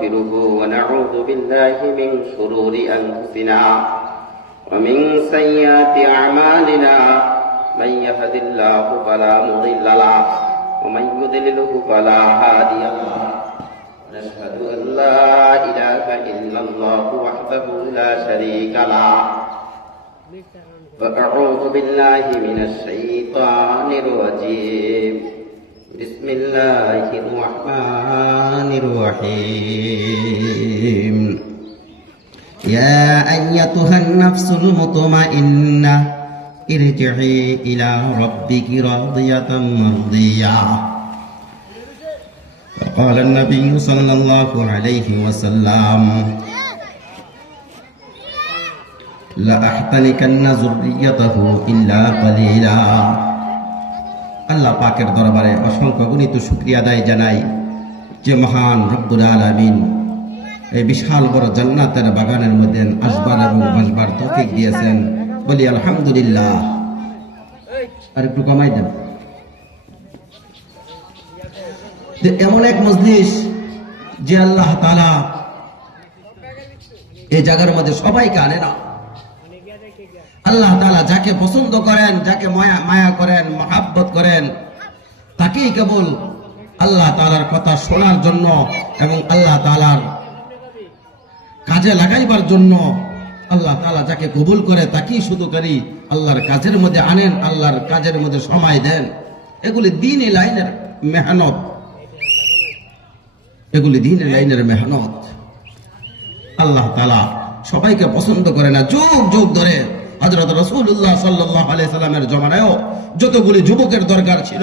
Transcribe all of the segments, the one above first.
ونستغفره ونعوذ بالله من شرور أنفسنا ومن سيئات أعمالنا من يهد الله فلا مضل له ومن يضلله فلا هادي له نشهد أن لا إله إلا الله وحده لا شريك له وأعوذ بالله من الشيطان الرجيم بسم الله الرحمن الرحيم يا أيتها النفس المطمئنة ارجعي إلى ربك راضية مرضية وقال النبي صلى الله عليه وسلم لأحتنكن ذريته إلا قليلا আল্লাহ পাকের দরবারে অসংখ্য গণিত শুকরিয়া আদায় জানাই যে মহান রব্বুল আলামিন এই বিশাল বড় জান্নাতের বাগানের মধ্যে আসবার এবং বসবার তৌফিক দিয়েছেন। বলি আলহামদুলিল্লাহ। আর একটু কমাই দেন। এমন এক মজলিস যে আল্লাহ তাআলা এই জায়গার মধ্যে সবাইকে আনে না। আল্লাহ তাআলা যাকে পছন্দ করেন, যাকে মায়া করেন, মহাব্বত করেন, তাকেই কেবল আল্লাহ তাআলার কথা শোনার জন্য এবং আল্লাহ তাআলার কাজে লাগাইবার জন্য আল্লাহ তাআলা যাকে কবুল করে তাকেই শুধু করি আল্লাহর কাজের মধ্যে আনেন, আল্লাহর কাজের মধ্যে সময় দেন। এগুলি দ্বীনের লাইনের মেহনত, এগুলি দ্বীনের লাইনের মেহনত। আল্লাহ তাআলা সবাইকে পছন্দ করে না। যুগ যুগ ধরে হযরত রাসূলুল্লাহ সাল্লাল্লাহু আলাইহি সাল্লামের জমানায়ও যতগুলি যুবকের দরকার ছিল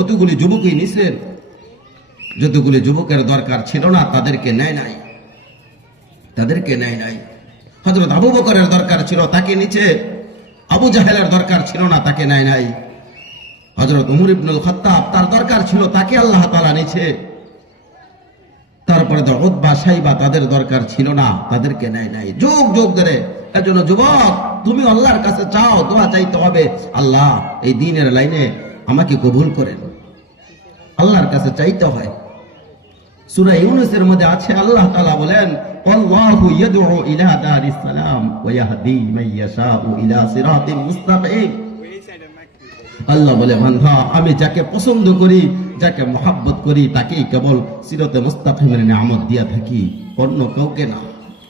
অতগুলি যুবকই নিছেন, যতগুলি যুবকের দরকার ছিল না তাদেরকে নেয় নাই, তাদেরকে নেয় নাই। হযরত আবু বকরের দরকার ছিল তাকে নিচে, আবু জাহেলের দরকার ছিল না তাকে নেয় নাই। হযরত উমর ইবনুল খাত্তাব তার দরকার ছিল তাকে আল্লাহ তাআলা নিচে। তারপরে উতবা শাইবা তাদের দরকার ছিল না, তাদেরকে নেয় নাই। যুগ যুগ ধরে। এজন্য যুবক তুমি আল্লাহর কাছে চাও, দোয়া চাইতে হবে, আল্লাহ এই দ্বীনের লাইনে আমাকে কবুল করেন। আল্লাহর কাছে চাইতে হয়। সূরা ইউনূসের মধ্যে আছে আল্লাহ তাআলা বলেন আল্লাহু ইয়াদউ ইলা দারিস সালাম ওয়া ইয়াহদি মান ইয়াশাউ ইলা সিরাতিন মুস্তাকিম। আল্লাহ বলে বান্দা আমি যাকে পছন্দ করি, যাকে মহব্বত করি তাকেই কেবল সিরাতে মুস্তাকিমের নিয়ামত দিয়া থাকি, অন্য কাউকে না,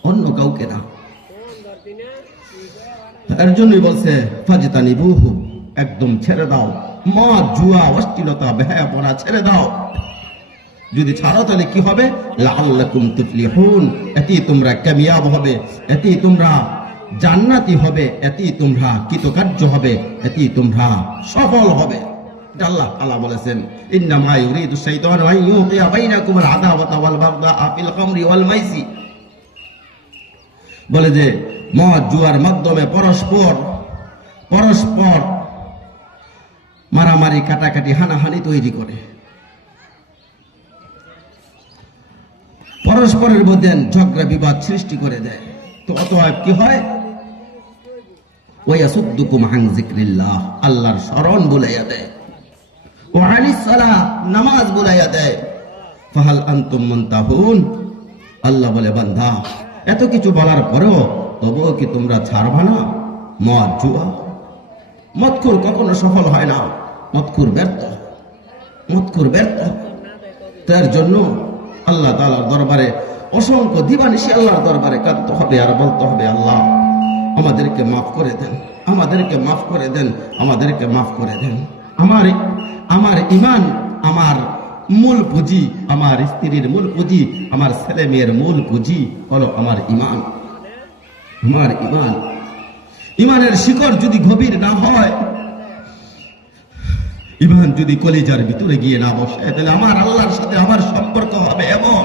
অন্য কাউকে না। এর জন্যই বলছে ফাজতানিবুহু, একদম ছেড়ে দাও। মদ, জুয়া, অশ্লীলতা, বেহায়াপনা ছেড়ে দাও। যদি ছাড়ো তাহলে কি হবে? লাআল্লাকুম তুফলিহুন, এতেই তোমরা কামিয়াব হবে, এতেই তোমরা জান্নাতি হবে, এতেই তোমরা কৃতকার্য হবে, এতেই তোমরা সফল হবে। আল্লাহ তাআলা বলেছেন ইন্নামা ইউরিদু শাইতানু আন ইউকিয়া বাইনাকুমুল আদাওয়াতা ওয়াল বাগদা ফিল খামরি ওয়াল মাইসি। বলে যে মদ জুয়ার মাধ্যমে পরস্পর মারামারি, কাটাকাটি, হানাহানি তৈরি করে, পরস্পরের মধ্যে ঝগড়া বিবাদ সৃষ্টি করে দেয়। তো অতএব কি হয়? ওয়ায়াসুদ্দুকুম আন যিকরিল্লাহ, আল্লাহর স্মরণ ভুলাইয়া দেয়। ওয়া আনিস সালাহ, নামাজ ভুলাইয়া দেয়। ফাহাল আনতুম মুনতাহুন, আল্লাহ বলে বান্দা এত কিছু বলার পরেও তবুও কি তোমরা ছাড়বা না? মদ জুয়া, মদখুর কখনো সফল হয় না, মদখুর ব্যর্থ, মদখুর ব্যর্থ। তার জন্য আল্লাহ তাআলার দরবারে অসংখ্য দিবানিশি আল্লাহর দরবারে কাঁদতে হবে আর বলতে হবে আল্লাহ আমাদেরকে মাফ করে দেন, আমাদেরকে মাফ করে দেন, আমাদেরকে মাফ করে দেন। আমার ঈমান, আমার মূল পুঁজি, আমার স্ত্রীর মূল পুঁজি, আমার ছেলে মেয়ের মূল পুঁজি হলো আমার ঈমান। আমার ঈমান, ঈমানের শিকড় যদি গভীর না হয়, ঈমান যদি কলিজার ভিতরে গিয়ে না বসে, তাহলে আমার আল্লাহর সাথে আমার সম্পর্ক হবে এমন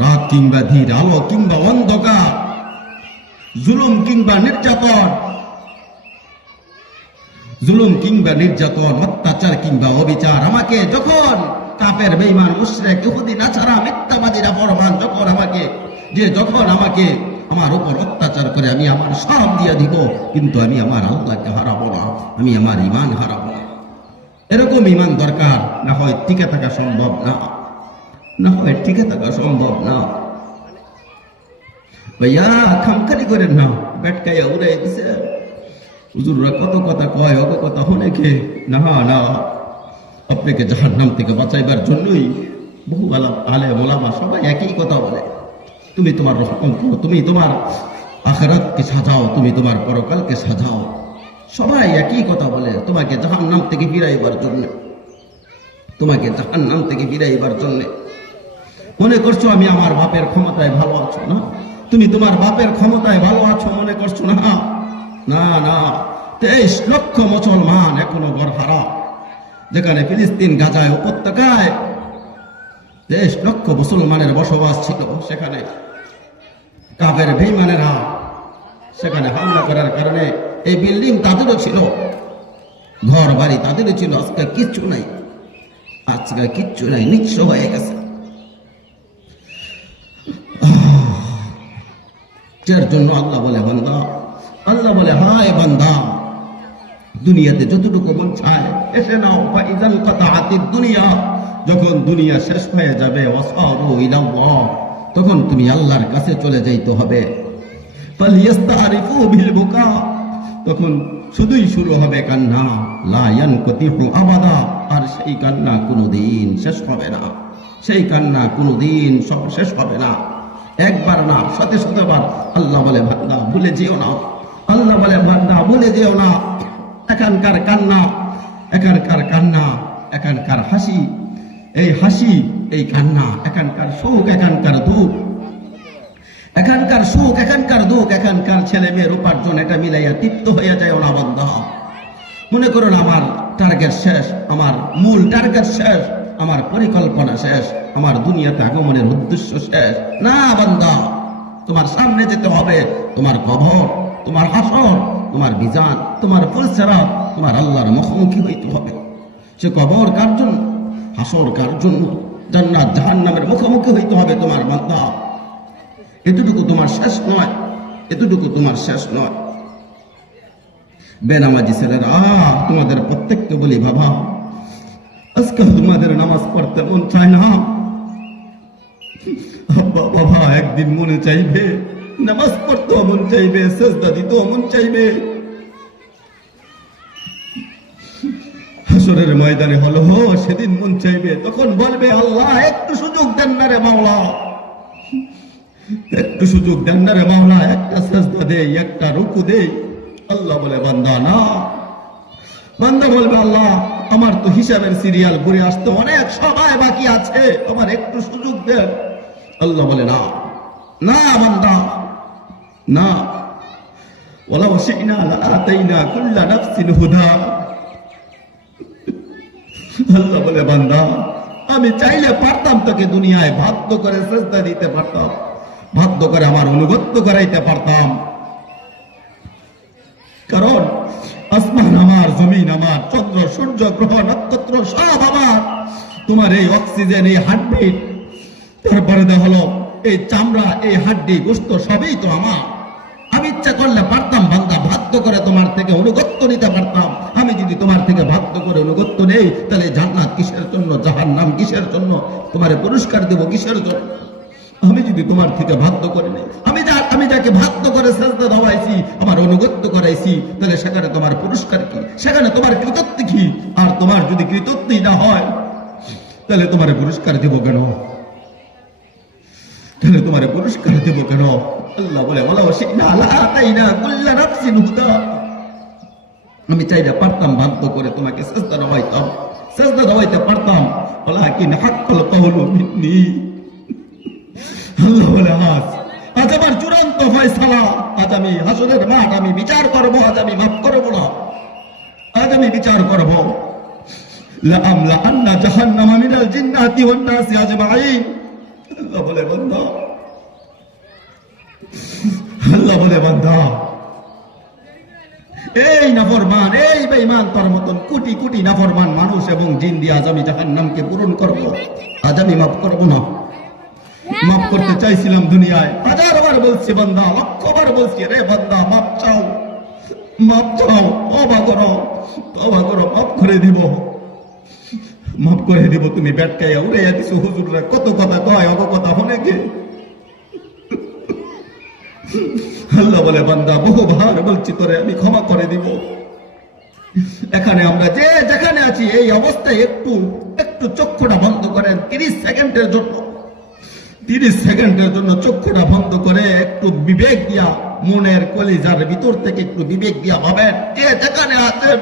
রাত কিংবা ধীর আলো কিংবা অন্ধকার, জুলুম কিংবা নির্যাতন, জুলুম কিংবা নির্যাতন, অত্যাচার কিংবা অবিচার আমাকে যখন কাফের, বেঈমান, মুশরিক, ইহুদি, নাছারা, মিথ্যাবাদীরা ফরমান যখন আমাকে আমার উপর অত্যাচার করে আমি আমার সব দিয়ে দিব, কিন্তু আমি আমার আল্লাহকে হারাবো না, আমি আমার ঈমান হারাবো না। এরকম ঈমান দরকার, না হয় টিকে থাকা সম্ভব না। না হয় টিকে থাকা সম্ভব না। ভাইয়া খামখারি করেন না, বেটকাইয়া উড়াই দিছে। হুজুররা কত কথা কয়, অত কথা হলে কে না না, আপনাকে জাহান্নাম থেকে বাঁচাইবার জন্যই বহু আলেম ওলামা সবাই একই কথা বলে, তুমি তোমার রহম করো, তুমি তোমার আখিরাতকে সাজাও, তুমি তোমার পরকালকে সাজাও। সবাই একই কথা বলে, তোমাকে জাহান্নাম থেকে ফিরাইবার জন্য, তোমাকে জাহান্নাম থেকে ফিরাইবার জন্য। মনে করছো আমি আমার বাপের ক্ষমতায় ভালো আছো না? তুমি তোমার বাপের ক্ষমতায় ভালো আছো মনে করছো না? না না, 23 লক্ষ মুসলমান এখনো ঘরহারা। যেখানে ফিলিস্তিন গাজায় উপত্যকায় 23 লক্ষ মুসলমানের বসবাস ছিল, সেখানে কাফের বেঈমানেরা সেখানে হামলা করার কারণে এই বিল্ডিং তাদেরও ছিল, ঘর বাড়ি তাদেরও ছিল। আজকে কিচ্ছু নাই, আজকে কিচ্ছু নাই, নিঃস্ব হয়ে গেছে। যার জন্য আল্লাহ বলে বান্দা, আল্লাহ বলে হায় বান্দা, দুনিয়াতে যতটুকু মন চায় এসে নাও। ফাইজাল কাতাআতিদ দুনিয়া, যখন দুনিয়া শেষ হয়ে যাবে, ওয়াসারু ইলাল্লাহ, তখন তুমি আল্লাহর কাছে চলে যাইতে হবে। ফালিয়াস্তারিফু বিল বুকা, তখন শুধুই শুরু হবে কান্না। লা ইয়ানকাতিহু আবাদা, আর সেই কান্না কোনোদিন শেষ হবে না, সেই কান্না কোনোদিন শেষ হবে না। একবার না, সাথে শতবার। আল্লাহ বলে বান্দা ভুলে যেও না, আল্লাহ বলে বান্দা ভুলে যেও না। এখানকার কান্না, এখানকার কান্না, এখানকার হাসি, এই হাসি, এই কান্না, এখানকার সুখ, এখানকার দুঃখ, এখানকার সুখ, এখানকার দুঃখ, এখানকার ছেলে মেয়ের উপার্জন, এটা মিলাইয়া তৃপ্ত হইয়া যায় না বান্দা। মনে করুন আমার টার্গেট শেষ, আমার মূল টার্গেট শেষ, আমার পরিকল্পনা শেষ, আমার দুনিয়াতে আগমনের উদ্দেশ্য শেষ। না বান্দা, তোমার সামনে যেতে হবে, তোমার কবর, তোমার হাসর, তোমার মিজান, তোমার ফুলসিরাত, তোমার আল্লাহর মুখোমুখি হইতে হবে। সে কবর কার জন্য, হাসর কার জন্য, জান্নাত জাহান্নামের মুখোমুখি হইতে হবে তোমার বান্দা। এতটুকু তোমার শেষ নয়, এতটুকু তোমার শেষ নয়। বেনামাজি ছেলেরা, তোমাদের প্রত্যেককে বলি বাবা, আজকে তোমাদের নামাজ পড়তে মন চায় না বাবা, একদিন মনে চাইবে নামাজ পড়তেও মন চাইবে, সেজদা দিতেও মন চাইবে। হাসরের ময়দানে হলো সেদিন মন চাইবে, তখন বলবে আল্লাহ একটু সুযোগ দেন না রে মাওলা, একটু সুযোগ দেন না রে মাওলা, একটা সেজদা দেই, একটা রুকু দেই। আল্লাহ বলে বান্দা না, বান্দা বলবে আল্লাহ আমার তো হিসাবের সিরিয়াল ঘুরে আসতে অনেক সময় বাকি আছে, আমার একটু সুযোগ দেন। আল্লাহ বলে না না বান্দা না, ওয়ালাউ শি'না লাআতাইনা কুল্লা নাফসিন হুদা। আল্লাহ বলে বান্দা আমি চাইলে পারতাম তোকে দুনিয়ায় বাধ্য করে সেজদা দিতে পারতাম, বাধ্য করে আমার অনুগত্য করাইতে পারতাম। কারণ আসমান আমার, জমিন আমার, চন্দ্র সূর্য গ্রহ নক্ষত্র সব আমার। তোমার এই অক্সিজেন, এই হার্টবিট, তারপরে হলো এই চামড়া, এই হাড্ডি গোস্ত সবই তো আমার। আমি ইচ্ছা করলে পারতাম বান্দা বাধ্য করে তোমার থেকে অনুগত্য নিতে পারতাম। আমি যদি তোমার থেকে বাধ্য করে অনুগত্য নেই, তাহলে জান্নাত কিসের জন্য, জাহান্নাম কিসের জন্য, তোমার পুরস্কার দেব কিসের জন্য? আমি যদি তোমার থেকে বাধ্য করে নেই, আমি যাকে বাধ্য করে সেজদা দেওয়াইছি, আমার অনুগত্য করাইছি, তাহলে সেখানে তোমার পুরস্কার কি, সেখানে তোমার কৃতত্ব কি? আর তোমার যদি কৃতত্বই না হয়, তাহলে তোমার পুরস্কার দেব কেন? তাহলে তোমার পুরস্কার দেব কেন? আল্লাহ বলে ওয়ালাউ শি'না লাআতাইনা কুল্লা নাফসিন হুদা, আমি চাইলে পারতাম বাধ্য করে তোমাকে সেজদা দেওয়াইতাম, সেজদা দেওয়াইতে পারতাম, ওয়ালাকিন হাক্কাল কাওলু মিন্নি। আল্লাহ বলে আজ আমার চূড়ান্ত ফয়সালা, আজ আমি হাসরের মাঠ, আমি বিচার করব, আজ আমি মাফ করব না, আজ আমি বিচার করব। লাআমলাআন্না জাহান্নামা মিনাল জিন্নাতি ওয়ান নাসি আজমাইন। আল্লাহ বলে বান্দা, আল্লাহ বলে বান্দা, এই নাফরমান, এই বেঈমান, তোর মতন কোটি কোটি নাফরমান মানুষ এবং জিন দিয়ে আজ আমি জাহান্নামকে পূরণ করব, আজ আমি মাফ করব না। মাফ করতে চাইছিলাম দুনিয়ায়, 1000বার বলছি বান্দা, 1,00,000বার বলছি রে বান্দা মাফ চাও, মাফ চাও, তওবা করো, তওবা করো, মাফ করে দিব। মাফ করে দিব, তুমি ব্যাটকাইয়া উড়াইয়া দিছো। হুজুররা কত কথা কয়, অগ কথা অনেকে। আল্লাহ বলে বান্দা বহুবার বলছি তোরে আমি ক্ষমা করে দিব। এখানে আমরা যে যেখানে আছি এই অবস্থায় একটু একটু চক্ষুটা বন্ধ করেন 30 সেকেন্ডের জন্য, 30 সেকেন্ডের জন্য চক্ষুটা বন্ধ করে একটু বিবেক দিয়া, মনের কলিজার ভিতর থেকে একটু বিবেক দিয়া ভাবেন, যে যেখানে আছেন,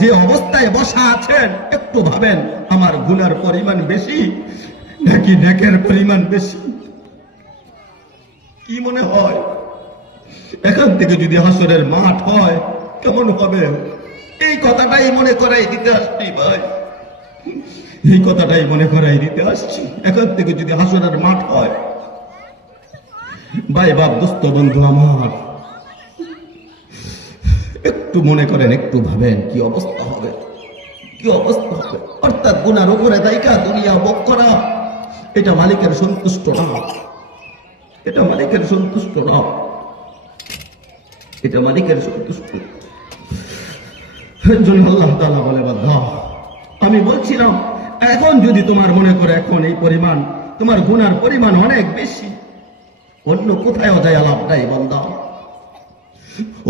যে অবস্থায় বসা আছেন, একটু ভাবেন আমার গুনার পরিমাণ বেশি নাকি নেকের পরিমাণ বেশি? কি মনে হয়? এখান থেকে যদি হাসরের মাঠ হয় কেমন হবে? এই কথাটাই মনে করাই দিতে আসছি ভাই, এই কথাটাই মনে করাই দিতে আসছি। এখান থেকে যদি হাসরের মাঠ হয়, ভাই বাপ দোস্ত বন্ধু আমার, একটু মনে করেন, একটু ভাবেন কি অবস্থা হবে, কি অবস্থা হবে। অর্থাৎ গুনার উপরে দায়িকা দুনিয়া ভোগ করা, এটা মালিকের সন্তুষ্ট না, এটা মালিকের সন্তুষ্ট না, এটা মালিকের সন্তুষ্ট। আল্লাহ তাআলা বলে বান্দা আমি বলছিলাম, এখন যদি তোমার মনে করে এখন এই পরিমাণ তোমার গুনার পরিমাণ অনেক বেশি, অন্য কোথায় যায় লাভ নাই বান্দা,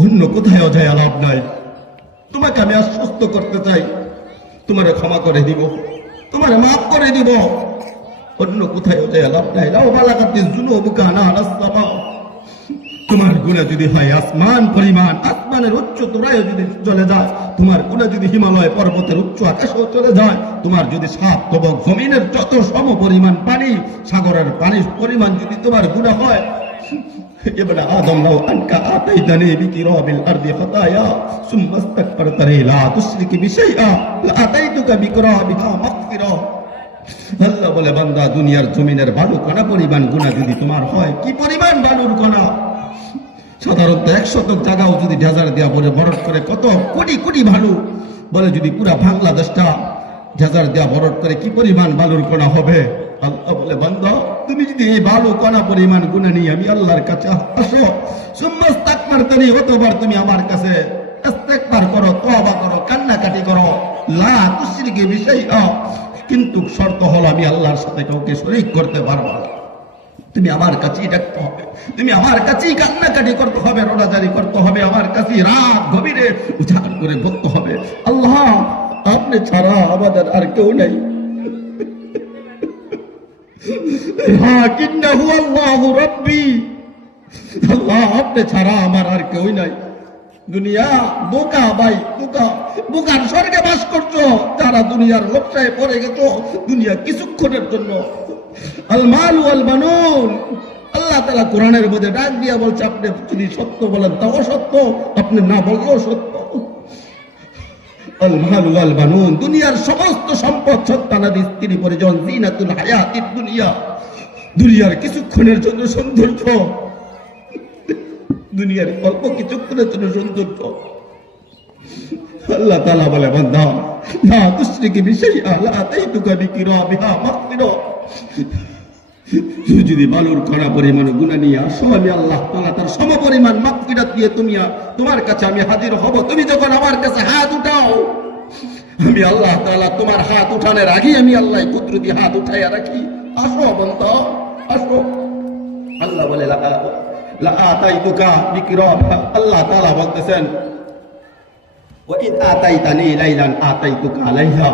অন্য কোথায় যায় লাভ নাই। তোমাকে আমি আশ্বস্ত করতে চাই, তোমারে ক্ষমা করে দিব, তোমারে মাফ করে দিব, অন্য কোথায় যায় লাভ নাই। লাউ বালাগাতিজ যুনুবুকা আনাস সামা, তোমার গুনাহ যদি হয় আসমান পরিমাণ, আসমানের উচ্চ তোরায় যদি চলে যায়, তোমার গুনাহ যদি হিমালয় পর্বতের উচ্চ আকাশেও চলে যায়, তোমার যদি 7 তবক জমিনের যত সম পরিমাণ পানি, সাগরের পানির পরিমাণ যদি তোমার গুনাহ হয়, ইবনে আদম লাউ আনকা আতাইতানি বিকিরাবিল আরদি খাতায়া সুম্মা ইস্তাগফারতানি লা তুশরিক বিশাইআ লা আতাইতুকা বিকিরাবিহা মাগফিরা। আল্লাহ বলে বান্দা দুনিয়ার জমিনের বালু কণা পরিমাণ গুনাহ যদি তোমার হয়, কি পরিমাণ বালুর কণা, সাধারণত 100 জায়গাও যদি ডেজার দেওয়া বলে বরফ করে কত কোটি কোটি বালু, বলে যদি পুরা বাংলাদেশটা ডেজার দেওয়া বরফ করে কি পরিমাণ বালুর কণা হবে। আল্লাহ বলে বান্দা তুমি যদি এই বালু কণা পরিমাণ গুনাহ নিয়ে আমি আল্লাহর কাছে আসো, সুম্মা ইস্তাগফারতানি, অতঃপর তুমি আমার কাছে ইস্তেগফার করো, তওবা করো, কান্নাকাটি করো, লা তুশরিকি বিশাইআ, কিন্তু শর্ত হলো আমি আল্লাহর সাথে কাউকে শরীক করতে পারবো না। তুমি আমার কাছেই ডাকতে হবে, তুমি আমার কাছেই কান্নাকাটি করতে হবে, রোজাদারি করতে হবে, আমার কাছে রাত গভীরে উজাড় করে বলতে হবে, আল্লাহ আপনি ছাড়া আমাদের আর কেউ নেই, লাকিন্নাহু আল্লাহু রাব্বি, আল্লাহ আপনি ছাড়া আমার আর কেউ নাই। দুনিয়া বোকা ভাই, বোকা, বোকার স্বর্গে বাস করছো যারা দুনিয়ার লোকসায় পড়ে গেছো, দুনিয়া কিছুক্ষণের জন্য। আল মাল ওয়াল বানুন, আল্লাহ তাআলা কোরআনের মধ্যে ডাক দিয়া বলছে, আপনি যদি সত্য বলেন তাও সত্য, আপনি না বললেও সত্য। আল মাল ওয়াল বানুন, দুনিয়ার সমস্ত সম্পদ, সন্তানাদি, স্ত্রী পরিজন, জিনাতুল হায়াতিদ দুনিয়া, দুনিয়ার কিছুক্ষণের জন্য সৌন্দর্য, দুনিয়ার অল্প কিছুক্ষণের জন্য সৌন্দর্য। আল্লাহ তাআলা বলে বান্দা লা তুশরিকি বিশাইআ লা আতাইতুকা বিকিরাবিহা মাগফিরা, তুই যদি বালুর কণা পরিমাণ গুনাহ নিয়ে আসো, আমি আল্লাহ তাআলা তার সম পরিমাণ মাগফিরাত দিয়ে তোমার কাছে আমি হাজির হব। তুমি যখন আমার কাছে হাত উঠাও, আমি আল্লাহ তাআলা তোমার হাত উঠানোর আগে আমি আল্লাহ কুদরতি হাত উঠাইয়া রাখি। আসো বান্দা আসো। আল্লাহ বলে লা আতাইতুকা বিকিরাবিহা, আল্লাহ তাআলা বলতেছেন ওয়া ইদ আতাইতানি লাইলান আতাইতুকা আলাইহা,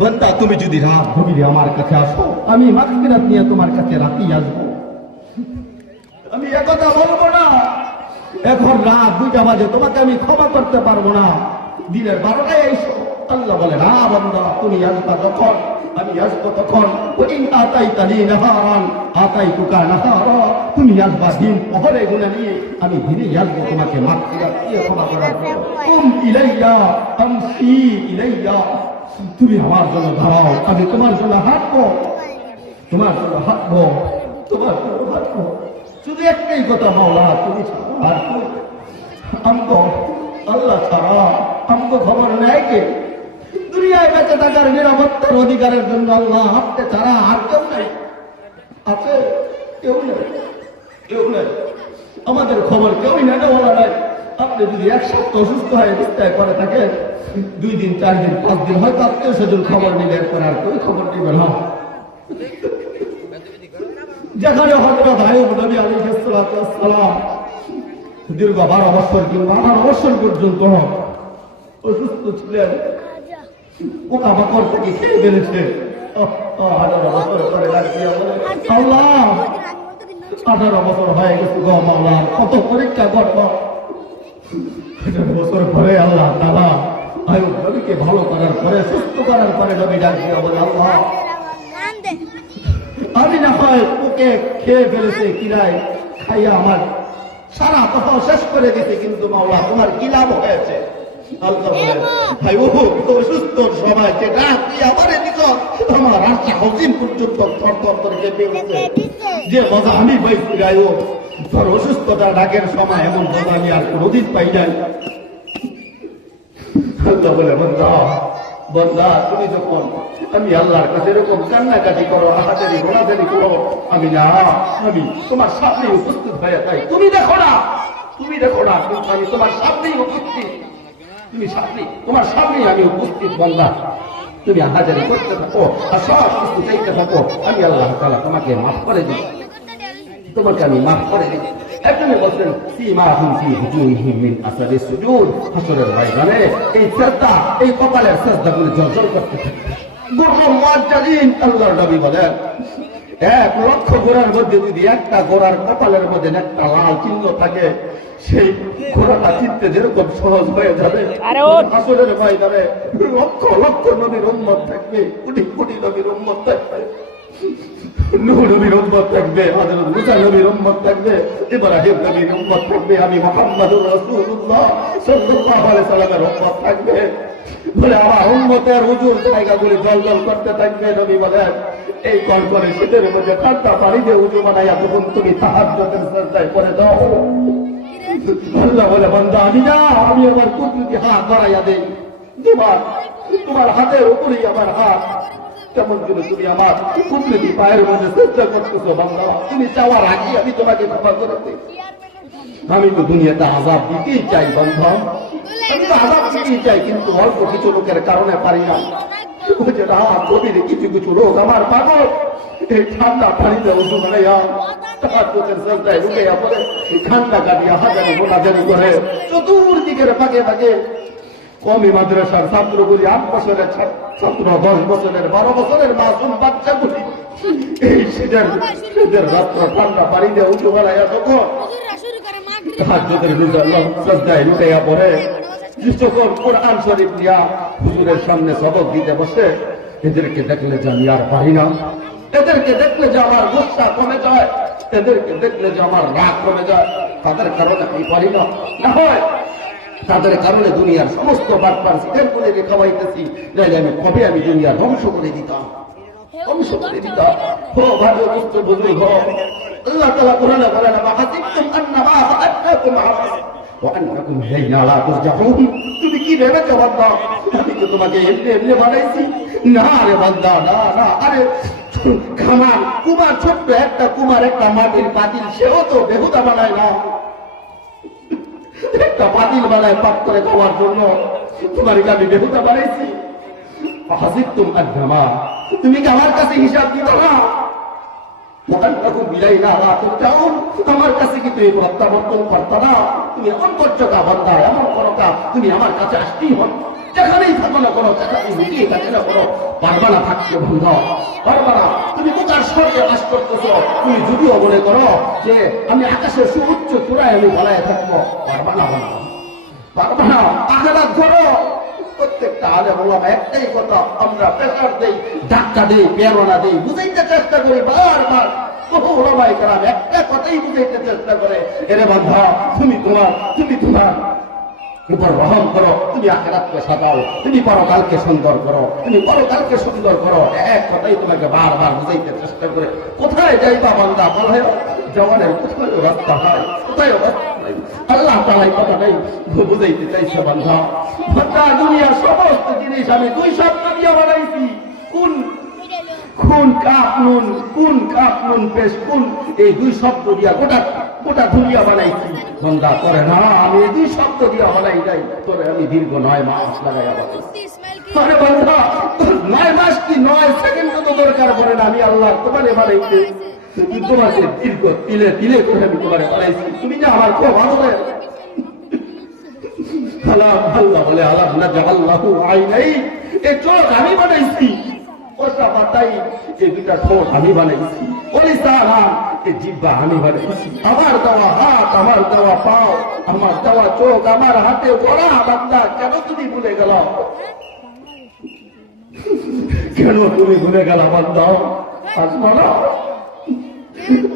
বান্দা তুমি যদি রাত গভীরে আমার কাছে আসো, আমি মাগফিরাত নিয়ে তোমার কাছে রাতেই আসবো। আমি একথা বলবো না এখন রাত 2টা বাজে তোমাকে আমি ক্ষমা করতে পারবো না, দিনের 12টায় এসো। আল্লাহ বলে না বান্দা তুমি আসবা যখন আমি আসবো তখন। ওয়া ইন আতাইতানি নাহারান আতাইতুকা নাহারা, তুমি আসবা দিন প্রহরে গুনাহ নিয়ে, আমি দিনে আসবো তোমাকে মাগফিরাত দিয়ে ক্ষমা করার জন্য। কুম ইলাইয়া আমসি ইলাইয়া, তুমি আমার জন্য দাঁড়াও, আমি তোমার জন্য হাঁটবো, তোমার জন্য হাঁটবো, তোমার জন্য হাঁটবো। শুধু একটাই কথা, মাওলা তুমি ছাড়া আর কেউ, আমগো আল্লাহ ছাড়া আমগো খবর নেয় কে? দুনিয়ায় বেঁচে থাকার নিরাপত্তার অধিকারের জন্য আল্লাহ আপনি ছাড়া আর কেউ নাই, আছে কেউ নেই, কেউ নেই, আমাদের খবর কেউই নেই, বলা নাই। আপনি যদি 1 সপ্তাহ অসুস্থ হয়ে বিস্তায় করে থাকেন, 2 দিন 4 দিন 5 দিন হয়তো আত্মীয় স্বজন খবর নিলে এরপর আর কেউ খবর নিবে না। যেখানে হযরত আইয়ুব নবী আলাইহিস সালাম দীর্ঘ 12 বছর কিংবা 18 বছর পর্যন্ত অসুস্থ ছিলেন, পোকামাকড় থেকে খেয়ে ফেলেছে। 18 বছর পরে ডাকিয়া বলে, আল্লাহ 18 বছর হয়ে গেছে গো মাওলা, কত পরীক্ষা করব। 18 বছর পরে আল্লাহ তাআলা আইয়ুব নবীকে ভালো করার পরে, সুস্থ করার পরে নবী ডাকিয়া বলে, আল্লাহ আমি না হয় ওকে খেয়ে ফেলেছে, কিরায় খাইয়া আমার সারা কথা শেষ করে দিতে, কিন্তু মাওলা তোমার কি লাভ হয়েছে? আল্লাহ বলেন, ভাই ও অসুস্থ সময় যে ডাক দিয়ে আমারে দিত, আমার রাস্তা হজিম পর্যন্ত থরথর করে কেঁপে উঠছে। যে মজা আমি পাইছি গায়ও, তোর অসুস্থতা ডাকের সময় এমন মজা আমি আর কোনোদিন পাই নাই। আল্লাহ বলে, বান্দা বান্দা তুমি যখন আমি আল্লাহর কাছে এরকম কান্নাকাটি করো, হাহাজারি ঘোরাজারি করো, আমি না, আমি তোমার সামনে উপস্থিত হয়ে যাই। তুমি দেখো না, তুমি দেখো না, কিন্তু আমি তোমার সামনেই উপস্থিত। তুমি সামনে, তোমার সামনেই আমি উপস্থিত। বান্দা তুমি হাজারি করতে থাকো আর সব কিছু চাইতে থাকো, আমি আল্লাহ তাআলা তোমাকে মাফ করে দিই, তোমাকে আমি মাফ করে দিই। একজনে বলছেন, সীমাহুম ফি উজুহিহিম মিন আসারিস সুজুদ, হাসরের ময়দানে এই সিজদা, এই কপালের সিজদাগুলো জ্বলজ্বল করতে থাকে। গোটা মুআজ্জালিন, আল্লাহর নবী বলেন, 1 লক্ষ ঘোড়ার মধ্যে যদি একটা ঘোড়ার কপালের মধ্যে একটা লাল চিহ্ন থাকে, সেই ঘোড়াটা চিনতে যেরকম সহজ হয়ে যাবে, হাসরের ময়দানে লক্ষ লক্ষ নবীর উম্মত থাকবে, কোটি কোটি নবীর উম্মত থাকবে, নূহ নবীর উম্মত থাকবে, হযরত মুসা নবীর উম্মত থাকবে, ইব্রাহিম নবীর উম্মত থাকবে, আমি মুহাম্মদুর রাসূলুল্লাহ সাল্লাল্লাহু আলাইহি সাল্লামের উম্মত থাকবে। বলে আমার উম্মতের হুজুর জায়গাগুলি জ্বলজ্বল করতে থাকবে। নবী বলেন, এই কনকনে শীতের মধ্যে ঠান্ডা পানি দিয়ে উজু বানাইয়া তখন তুমি তাহাজ্জুদের সিজদায় পড়ে দাও। আল্লাহ বলে, বান্দা আমি না, আমি আমার কুদরতি হাত বাড়াইয়া দেই, তোমার হাতের উপরেই আমার হাত, তেমন করে তুমি আমার কুদরতি পায়ের মধ্যে চেষ্টা করতেছো। বান্দা তুমি চাওয়ার আগে আমি তোমাকে ক্ষমা করে দিই। আমি তো দুনিয়াতে আযাব দিতেই চাই বান্দা, আমি তো আযাব দিতেই চাই, কিন্তু অল্প কিছু লোকের কারণে পারি না। গভীরে কিছু কিছু লোক আমার পাগল, এই ঠান্ডা পানিতে উজু বানাইয়া তাহাজ্জুদের সিজদায় লুকাইয়া পড়ে, ঠান্ডা কাটিয়া হাজারি মোনাজারি করে, চতুর্দিকের ফাঁকে ফাঁকে কওমি মাদ্রাসার ছাত্রগুলি, 8 বছরের ছাত্র, 10 বছরের, 12 বছরের মাসুম বাচ্চাগুলি এই শীতের রাত্র ঠান্ডা পানিতে উজু বানাইয়া তখন তাহাজ্জুদের সিজদায় লুকাইয়া পড়ে। যখন কোরআন শরীফ নিয়া হুজুরের সামনে সবক দিতে বসে, এদেরকে দেখলে যে আমি আর পারি না, এদেরকে দেখলে যে আমার গুসা কমে যায়, এদেরকে দেখলে যে আমার রাগ কমে যায়, তাদের কারণে আমি পারি না। না হয় তাদের কারণে দুনিয়ার সমস্ত বাটপার সিটের করে রেখা পাইতেছি, নাইলে আমি কবে আমি দুনিয়া ধ্বংস করে দিতাম, ধ্বংস করে দিতাম। হো ভালো বুঝতে বুঝুই হো, আল্লাহ তাআলা কোরআনে বলেন, ওয়াহাসিবতুম আন্নামা ফাআতাকুম আবাস ওয়া আন্নাকুম ইলাইনা লা তুরজাউন। তুমি কি ভেবেছো বান্দা, আমি তো তোমাকে এমনি এমনি বানাইছি? না রে বান্দা, না না। আরে খামার কুমার, ছোট্ট একটা কুমার, একটা মাটির পাতিল, সেও তো বেহুদা বানায় না, একটা পাতিল বানায় পাক করে খাওয়ার জন্য। তোমার কি আমি বেহুদা বানাইছি? হাসিবতুম আন্নামা, তুমি কি আমার কাছে হিসাব দিতে না? আমার কাছে কি তুমি প্রত্যাবর্তন করতা না? তুমি এমন করছো কা বান্দা, এমন করো কা, তুমি আমার কাছে আসতেই হন, যেখানেই থাকো না করো, যেখানে লুকিয়ে থাকে না করো, পারবা না থাকতে বন্ধ, পারবা না। তুমি কোথার স্বর্গে বাস করতেছো, তুমি যদিও মনে করো যে আমি আকাশের সুউচ্চ চূড়ায় আমি বলায় থাকবো, পারবা না, পারবা না। আখিরাত ধরো। প্রত্যেকটা আলেম ওলামা একটাই কথা, আমরা প্রেসার দেই, ধাক্কা দেই, প্রেরণা দেই, বুঝাইতে চেষ্টা করি বারবার। বহু ওলামায়ে কেরাম একটা কথাই বুঝাইতে চেষ্টা করে, এরে বান্ধা তুমি তোমার উপর রহম করো, তুমি আখিরাতকে সাজাও, তুমি পরকালকে সুন্দর করো, তুমি পরকালকে সুন্দর করো। এক কথাই তোমাকে বারবার বুঝাইতে চেষ্টা করে। কোথায় যাইবা বান্দা, বলে জওয়ানের কোথায় রাস্তা হয়, কোথায় রাস্তা নাই। আল্লাহ তাআলা কথা নেই বুঝাইতে চাইছে বান্দা, বান্দা দুনিয়ার সমস্ত জিনিস আমি 2 শব্দ দিয়ে বানাইছি। কোন কাপ নুন পেশ, কোন এই 2 শব্দ দিয়া গোটা ওটা দুনিয়া বানাইছি। বান্দা করে না, আমি এই শব্দ দিয়ে বানাই নাই, তোরে আমি দীর্ঘ 9 মাস লাগাই বানাইছি। আরে বান্দা, 9 মাস কি 9 সেকেন্ড তো দরকার পড়ে না, আমি আল্লাহ তোমারে বানাইছি, তোমাকে দীর্ঘ তিলে তিলে করে আমি তোমারে বানাইছি, তুমি যে আমার খুব ভালো লাগে। আল্লাহ বলে আল্লাহ না জাআল্লাহু আইনাইন, এই চোখ আমি বানাইছি, ওটা বাতাই এই দুটা ঠোঁট আমি বানাইছি, ওলিসানা এই জিহ্বা আমি বানাইছি, আমার দেওয়া হাত, আমার দেওয়া পাও, আমার দেওয়া চোখ, আমার হাতে গড়া। বান্দা কেন তুমি ভুলে গেল? কেন তুমি ভুলে গেল বান্দা? আজ বলো,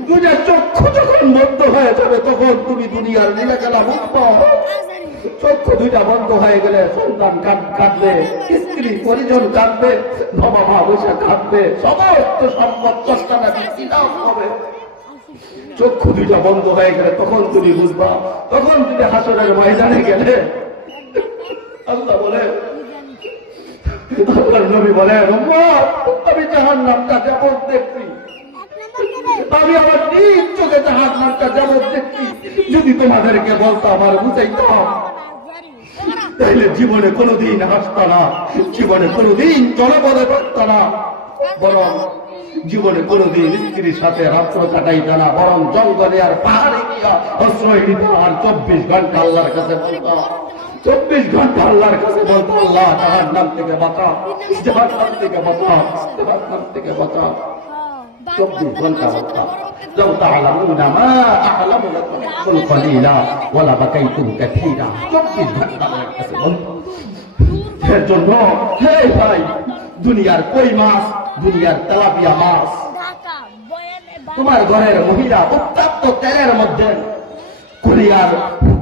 দুটা চক্ষু যখন বন্ধ হয়ে যাবে তখন তুমি দুনিয়ার লীলা খেলা মুক্ত। চক্ষু দুইটা বন্ধ হয়ে গেলে সন্তান কাঁদবে, স্ত্রী পরিজন কাঁদবে, বাবা মা বসে কাঁদবে, সমস্ত সম্পদ কষ্টানা হবে। চক্ষু দুইটা বন্ধ হয়ে গেলে তখন তুমি বুঝবা, তখন তুমি হাসরের ময়দানে গেলে আল্লাহ বলে, আল্লাহর নবী বলে, আমি জাহান্নামটা যেমন দেখছি, আমি আমার নিজ চোখে জাহান্নামটা যেমন দেখছি, যদি তোমাদেরকে বলতাম আর বুঝাইতাম, তাইলে জীবনে কোনোদিন হাসতা না, জীবনে কোনোদিন জনপদে থাকতা না, বরং জীবনে কোনোদিন স্ত্রীর সাথে রাত্র কাটাইতা না, বরং জঙ্গলে আর পাহাড়ে গিয়া আশ্রয় নিত, আর 24 ঘন্টা আল্লাহর কাছে বলতো, 24 ঘন্টা আল্লাহর কাছে বলতো, আল্লাহ জাহান্নাম থেকে বাঁচাও, জাহান্নাম থেকে বাঁচাও, জাহান্নাম থেকে বাঁচাও। 24 ঘন্টা বলতো, لو تعلمون ما أعلم لكم قليلا ولا بكيتم كثيرا। 24 ঘন্টা আল্লাহর কাছে বলতো। এর জন্য হে ভাই, দুনিয়ার কই মাছ, দুনিয়ার তেলাপিয়া মাছ, তোমার ঘরের মহিলা উত্তপ্ত তেলের মধ্যে,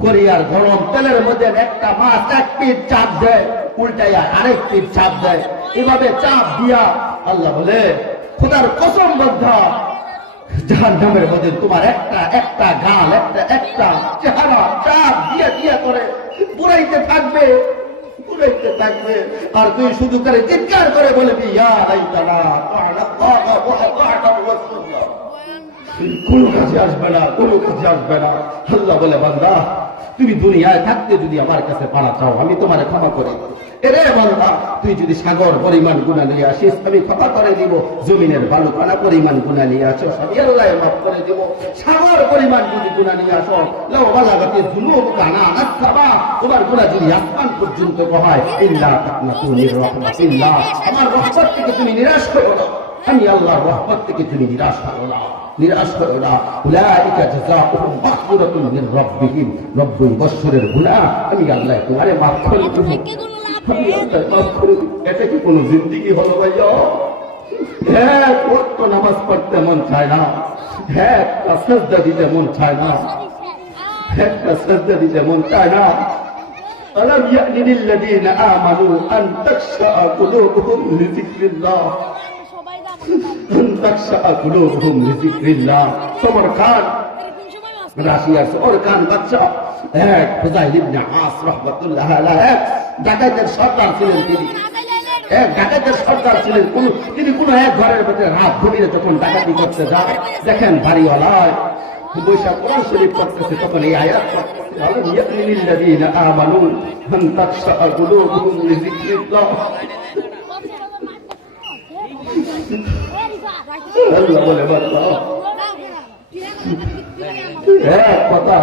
কোরিয়ার গরম তেলের মধ্যে একটা মাছ এক পিঠ চাপ দেয়, উল্টাইয়া আরেক পিঠ চাপ দেয়, এভাবে চাপ দিয়া আল্লাহ বলে, খোদার কসম বদ্ধা, জাহান্নামের মধ্যে তোমার একটা গাল, একটা চেহারা চাপ দিয়া করে পুরাইতে থাকবে, পুরাইতে থাকবে, আর তুই শুধু করে চিৎকার করে বলবি, ইয়া লাইতানা কোন কাজে আসবে না, কোন কাজে আসবে না। আল্লাহ বলে, বান্দা তুমি দুনিয়ায় থাকতে যদি আমার কাছে পাড়া চাও, আমি তোমার ক্ষমা করে দেব। এরে বান্দা, তুই যদি সাগর পরিমাণ গুনাহ নিয়ে আসিস, আমি ক্ষমা করে দিব। জমিনের বালুকণা পরিমাণ গুনাহ নিয়ে আসো, আমি আল্লাহ মাফ করে দেব। সাগর পরিমাণ যদি গুনাহ নিয়ে আসো, লাউ বালাগাতি যুনুবুকা আনাস সামা, তোমার গুনাহ যদি আসমান পর্যন্ত হয়, ইল্লা তাকনাতু মির রাহমাতিল্লাহ, আমার রহমত থেকে তুমি নিরাশ করো না, আমি আল্লাহর রহমত থেকে তুমি নিরাশ করো না, নিরাশ করো না। উলাইকা জাযাউহুম মাগফিরাতুন মির রাব্বিহিম, রব্বুল বৎসরের গুনাহ আমি আল্লাহ তোমারে মাফ করে দেব, আমি আল্লাহ মাফ করে দেব। এটা কি কোনো জিন্দেগি হলো ভাইয়া? হ্যাঁ, ওয়াক্ত নামাজ পড়তে মন চায় না, হ্যাঁ একটা সাজদা দিতে মন চায় না, একটা সাজদা দিতে মন চায় না। আলাম ইয়ানি লিল্লাযীনা আমানু আন তাখশা কুলুবুহুম লিযিকরিল্লাহ, তোমার খান রাশিয়ার সরকার বাদশা এক ফুজাইল ইবনে আস রাহমাতুল্লাহ আলাইহি ডাকাতের সর্দার ছিলেন। তিনি এক ডাকাতের সর্দার ছিলেন। তিনি কোন এক ঘরের মধ্যে রাত গভীরে যখন ডাকাতি করতে যায়, দেখেন বাড়িওয়ালায় বৈশাখ কোরআন শরীফ পড়তেছে, তখন এই আয়াত পড়তেছে, আলাম ইয়ানি লিল্লাযীনা আমানু আন তাখশা কুলুবুহুম লিযিকরিল্লাহ। আল্লাহ বলে, বান্দা এক কথা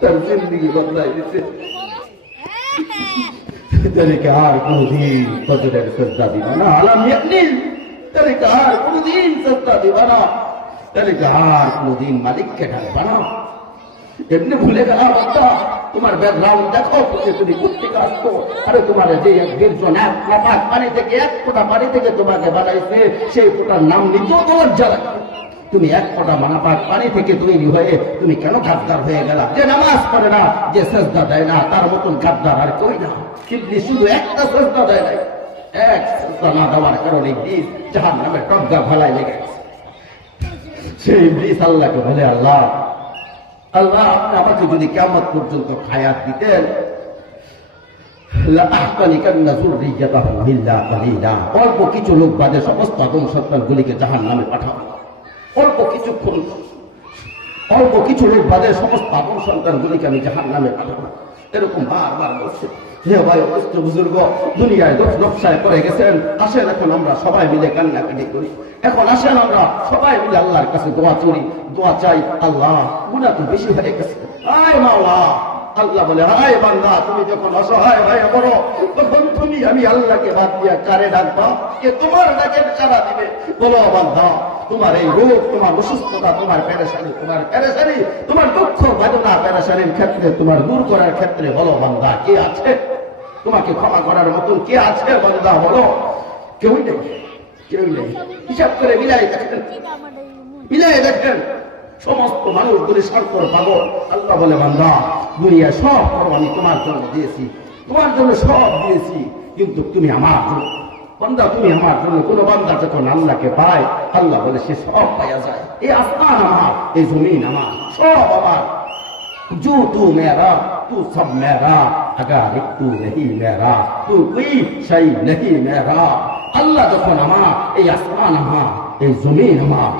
তার জিন্দেগি বদলাই দিতে, তাদেরকে আর কোনদিন ফজরের সাজদা দিবা না। আলাম ইয়ানি, তাদেরকে আর কোনদিন সাজদা দিবা না, তাদেরকে আর কোনদিন মালিককে ডাকবা না। এমনি ভুলে গেলা বান্দা, তোমার ব্যাকগ্রাউন্ড দেখো, তুমি কোথেকে আসছো। আরে তোমার যে এক বীরজন এক নাপাক পানি থেকে, এক ফোঁটা পানি থেকে তোমাকে বানাইছে, সেই ফোঁটার নাম নিতেও তো লজ্জা লাগে। তুমি এক ফোঁটা নাপাক পানি থেকে তৈরি হয়ে তুমি কেন গাদ্দার হয়ে গেলা? যে নামাজ পড়ে না, যে সাজদা দেয় না, তার মতন গাদ্দার আর কই না। ইবলিস শুধু একটা সাজদা দেয় নাই, এক সাজদা না দেওয়ার কারণে ইবলিস জাহান্নামে টগা ফেলায় লেগে গেছে। সেই ইবলিস আল্লাহকে বলে, আল্লাহ আল্লাহ আপনি আমাকে যদি কিয়ামত পর্যন্ত হায়াত দিতেন, অল্প কিছু লোক বাদে সমস্ত আদম সন্তানগুলিকে জাহান্নামে পাঠাবো। অল্প কিছুক্ষণ অল্প কিছু লোক বাদে সমস্ত আপন সন্তানগুলিকে আমি জাহান্নামে পাঠাবো, এরকম বারবার বলছে। হে ভাই অবস্থ বুজুর্গ, দুনিয়ায় নকশায় পড়ে গেছেন, আসেন এখন আমরা সবাই মিলে কান্নাকাটি করি। এখন আসেন আমরা সবাই মিলে আল্লাহর কাছে দোয়া করি, দোয়া চাই। আল্লাহ গুনাহ তো বেশি হয়ে গেছে, আয় মাওলা। আল্লাহ বলে, হায় বান্দা, তুমি যখন অসহায় হয়ে পড়ো তখন তুমি আমি আল্লাহকে বাদ দিয়া কারে ডাকবা? কে তোমার ডাকের সাড়া দিবে? বলো বান্দা, তোমার এই রোগ, তোমার অসুস্থতা, তোমার পেরেশানি, তোমার দুঃখ বেদনা পেরেশানির ক্ষেত্রে, তোমার দূর করার ক্ষেত্রে বলো বান্দা কে আছে? তোমাকে ক্ষমা করার মতন কে আছে বান্দা? বলো, কেউই নেই, কেউই নেই। হিসাব করে মিলাই দেখেন সমস্ত মানুষগুলি স্বার্থর পাগল। আল্লাহ বলে, বান্দা দুনিয়া সব আমি তোমার জন্য দিয়েছি, তোমার জন্য সব দিয়েছি, কিন্তু তুমি আমার জন্য বান্দা, তুমি আমার জন্য। কোন বান্দা যখন আল্লাহকে পায়, আল্লাহ বলে সে সব পাইয়া যায়। এই আসমান আমার, এই জমিন আমার, সব আমার। जो तू मेरा तू सब मेरा, अगर तू नहीं मेरा तू कोई शई नहीं मेरा। আল্লাহ যখন আমার, এই আসমান আমার, এই জমিন আমার।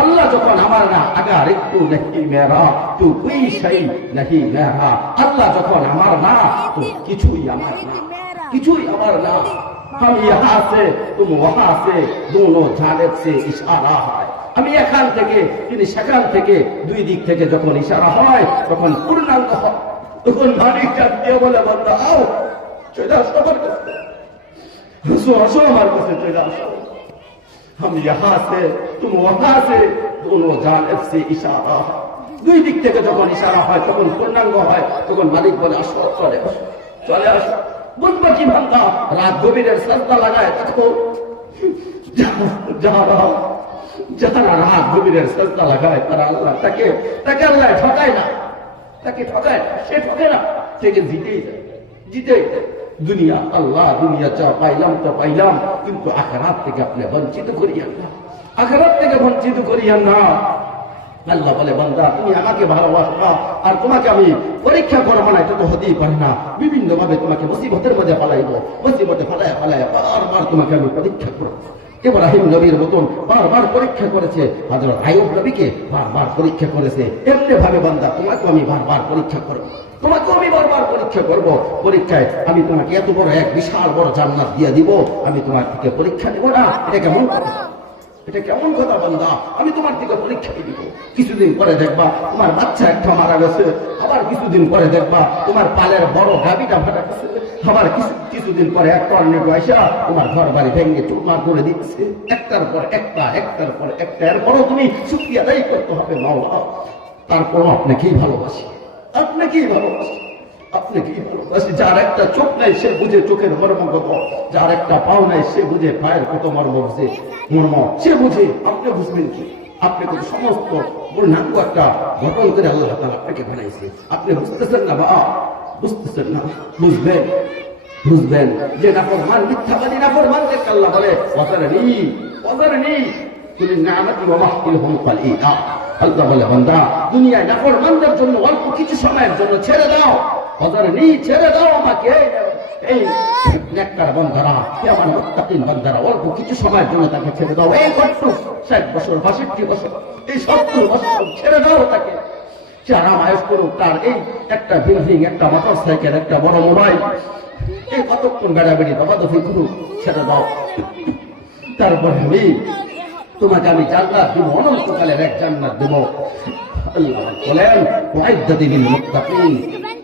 আল্লাহ যখন আমার না, আগার একটু নেহি মেরা তু কোই শাই নেহি মেরা। আল্লাহ যখন আমার না, তো কিছুই আমার না, কিছুই আমার না। हम यहाँ से तुम वहां से, दोनों जानिब से इशारा है। আমি এখান থেকে তিনি সেখান থেকে, দুই দিক থেকে যখন ইশারা হয় তখন পূর্ণাঙ্গ হয়। তখন মালিক ডাক দিয়ে বলে, বান্দা আও, চলে আসো আমার কাছে, আসো আসো আমার কাছে চলে আসো। हम यहाँ से तुम वहां से, दोनों जानिब से इशारा है। দুই দিক থেকে যখন ইশারা হয় তখন পূর্ণাঙ্গ হয়। তখন মালিক বলে, আসো, চলে আসো, চলে আসো। বুঝবো কি বান্দা? রাত গভীরের সাজদা লাগায় দেখো, যারা রাত গভীরের সাজদা লাগায় তারা আল্লাহ তাকে আল্লাহ ঠকায় না, তাকে ঠকায় না, সে ঠকে না, থেকে জিতেই যায়, জিতেই যায়। দুনিয়া আল্লাহ, দুনিয়া যা পাইলাম তো পাইলাম, কিন্তু আখিরাত থেকে আপনি বঞ্চিত করিয়েন না, আখিরাত থেকে বঞ্চিত করিয়েন না। আল্লাহ বলে, বান্দা তুমি আমাকে ভালোবাসবা, আর তোমাকে আমি পরীক্ষা করবো না, এটা তো হতেই পারে না। বিভিন্ন ভাবে তোমাকে মুসিবতের মধ্যে ফালাইবো, মুসিবতে ফালায় বারবার তোমাকে আমি পরীক্ষা করবো। ইব্রাহিম নবীর মতন বারবার পরীক্ষা করেছে, হযরত আইয়ুব নবীকে বারবার পরীক্ষা করেছে। এমনি ভাবে বান্দা তোমাকে আমি বারবার পরীক্ষা করবো, তোমাকে আমি বারবার পরীক্ষা করবো। পরীক্ষায় আমি তোমাকে এত বড় এক বিশাল বড় জান্নাত দিয়ে দিব, আমি তোমার থেকে পরীক্ষা নেব না? এটা কেমন কথা? এটা কেমন কথা বান্দা? আমি তোমার দিকে পরীক্ষা দিব। কিছুদিন পরে দেখবা তোমার বাচ্চা একটা মারা গেছে, আবার কিছুদিন পরে দেখবা তোমার পালের বড় গাভীটা ফাটা গেছে, আবার কিছুদিন পরে এক টর্নেডো আইসা তোমার ঘর বাড়ি ভেঙে চুরমার করে দিচ্ছে। একটার পর একটা, একটার পর একটা। এরপরও তুমি শুকরিয়া আদায় করতে হবে মাওলা। তারপরও আপনাকেই ভালোবাসি, আপনাকেই ভালোবাসি, আপনাকেই ভালোবাসি। যার একটা চোখ নাই সে বুঝে চোখের মর্ম কত, যার একটা পাও নাই সে বুঝে পায়ের কত মর্ম সে বুঝে। আপনি বুঝবেন কি? আপনি কিন্তু সমস্ত পূর্ণাঙ্গ একটা গঠন করে আল্লাহ তাআলা আপনাকে বানাইছে। আপনি বুঝতেছেন না বা বুঝতেছেন না? বুঝবেন, বুঝবেন যে নাফরমান, মিথ্যাবাদী নাফরমানদেরকে আল্লাহ বলে, ওয়াজারনি কুল নি'মাতি ওয়া মাহতিলহুম কালিলা। আল্লাহ বলে, বান্দা দুনিয়ায় নাফরমানদের জন্য অল্প কিছু সময়ের জন্য ছেড়ে দাও, ওয়াজারনি, ছেড়ে দাও আমাকে। এই নেককার বান্দারা, আমার মুত্তাকিন বান্দারা, অল্প কিছু সময়ের জন্য তাকে ছেড়ে দাও। এই কত 60 বছর, 62 বছর, এই 70 বছর ছেড়ে দাও তাকে। সে আরাম আয়েশ করুক, তার এই একটা বিল্ডিং, একটা মোটর সাইকেল, একটা বড় মোবাইল, এই কতক্ষণ বেড়াবেড়ি দফাদফি করুক, ছেড়ে দাও। তারপরে আমি তোমাকে আমি জান্নাত দিব, অনন্তকালের এক জান্নাত দেব। আল্লাহ বলেন, ওয়াইদাত লিল মুত্তাকিন,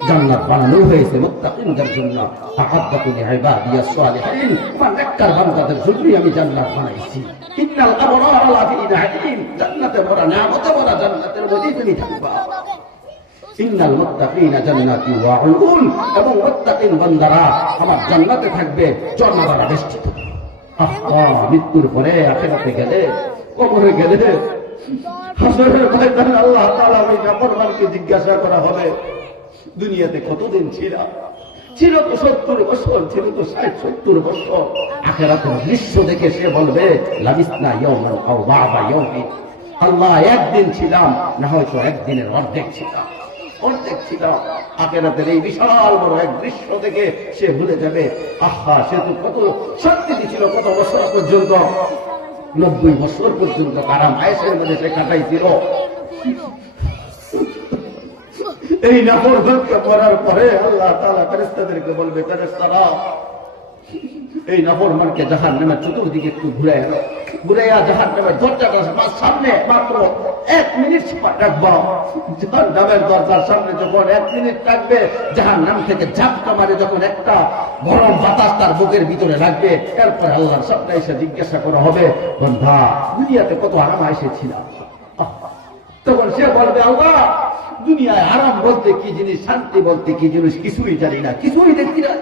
জান্নাত বানানো হয়েছে মুত্তাকিনদের জন্য। আ'আদ্দাতু লিইবাদিয়াস সালিহিন, আমার নেককার বান্দাদের জন্য আমি জান্নাত বানাইছি। ইন্নাল আবরারা লাফি নাঈম, জান্নাতে ভরা, নিয়ামতে ভরা জান্নাতের মধ্যে তুমি থাকবা। ইন্নাল মুত্তাকিনা জান্নাতি ওয়া উয়ুন, এবং মুত্তাকিন বান্দারা আমার জান্নাতে থাকবে ঝর্ণা দ্বারা বেষ্টিত। মৃত্যুর পরে আখিরাতে গেলে, কবরে গেলে, হাসরের ময়দানে আল্লাহ তাআলা ওই নাফরমানকে জিজ্ঞাসা করা হবে, দুনিয়াতে কতদিন ছিল? ছিল তো 70 বছর, ছিল তো 60-70 বছর। আখিরাতের দৃশ্য দেখে সে বলবে, লাবিসনা ইয়াওমান আও বা'দা ইয়াওমিন, আল্লাহ একদিন ছিলাম, না হয়তো একদিনের অর্ধেক ছিলাম, অর্ধেক ছিলাম। আখিরাতের এই বিশাল বড় এক দৃশ্য দেখে সে ভুলে যাবে, আহা সে তো কত শান্তিতে ছিল, কত বছর পর্যন্ত, 90 বছর পর্যন্ত আরাম আয়েশের মধ্যে সে কাটাইছিল। এই নাফরমানকে করার পরে আল্লাহ তাআলা ফেরেশতাদেরকে বলবে, ফেরেশতারা এই নাফরমানকে জাহান্নামের চতুর্দিকে একটু ঘুরাইয়া জাহান্নামের দরজাটার সামনে মাত্র 1 মিনিট সময় রাখবা। জাহান্নামের দরজার সামনে যখন 1 মিনিট রাখবে, জাহান্নাম থেকে ঝাপটা মারে যখন একটা গরম বাতাস তার বুকের ভিতরে লাগবে, এরপর আল্লাহর সামনে এসে জিজ্ঞাসা করা হবে, বান্দা দুনিয়াতে কত আরাম এসেছিলাম। তখন সে বলবে, আল্লাহ দুনিয়ায় আরাম বলতে কি জিনিস, শান্তি বলতে কি জিনিস কিছুই জানি না, কিছুই দেখি না।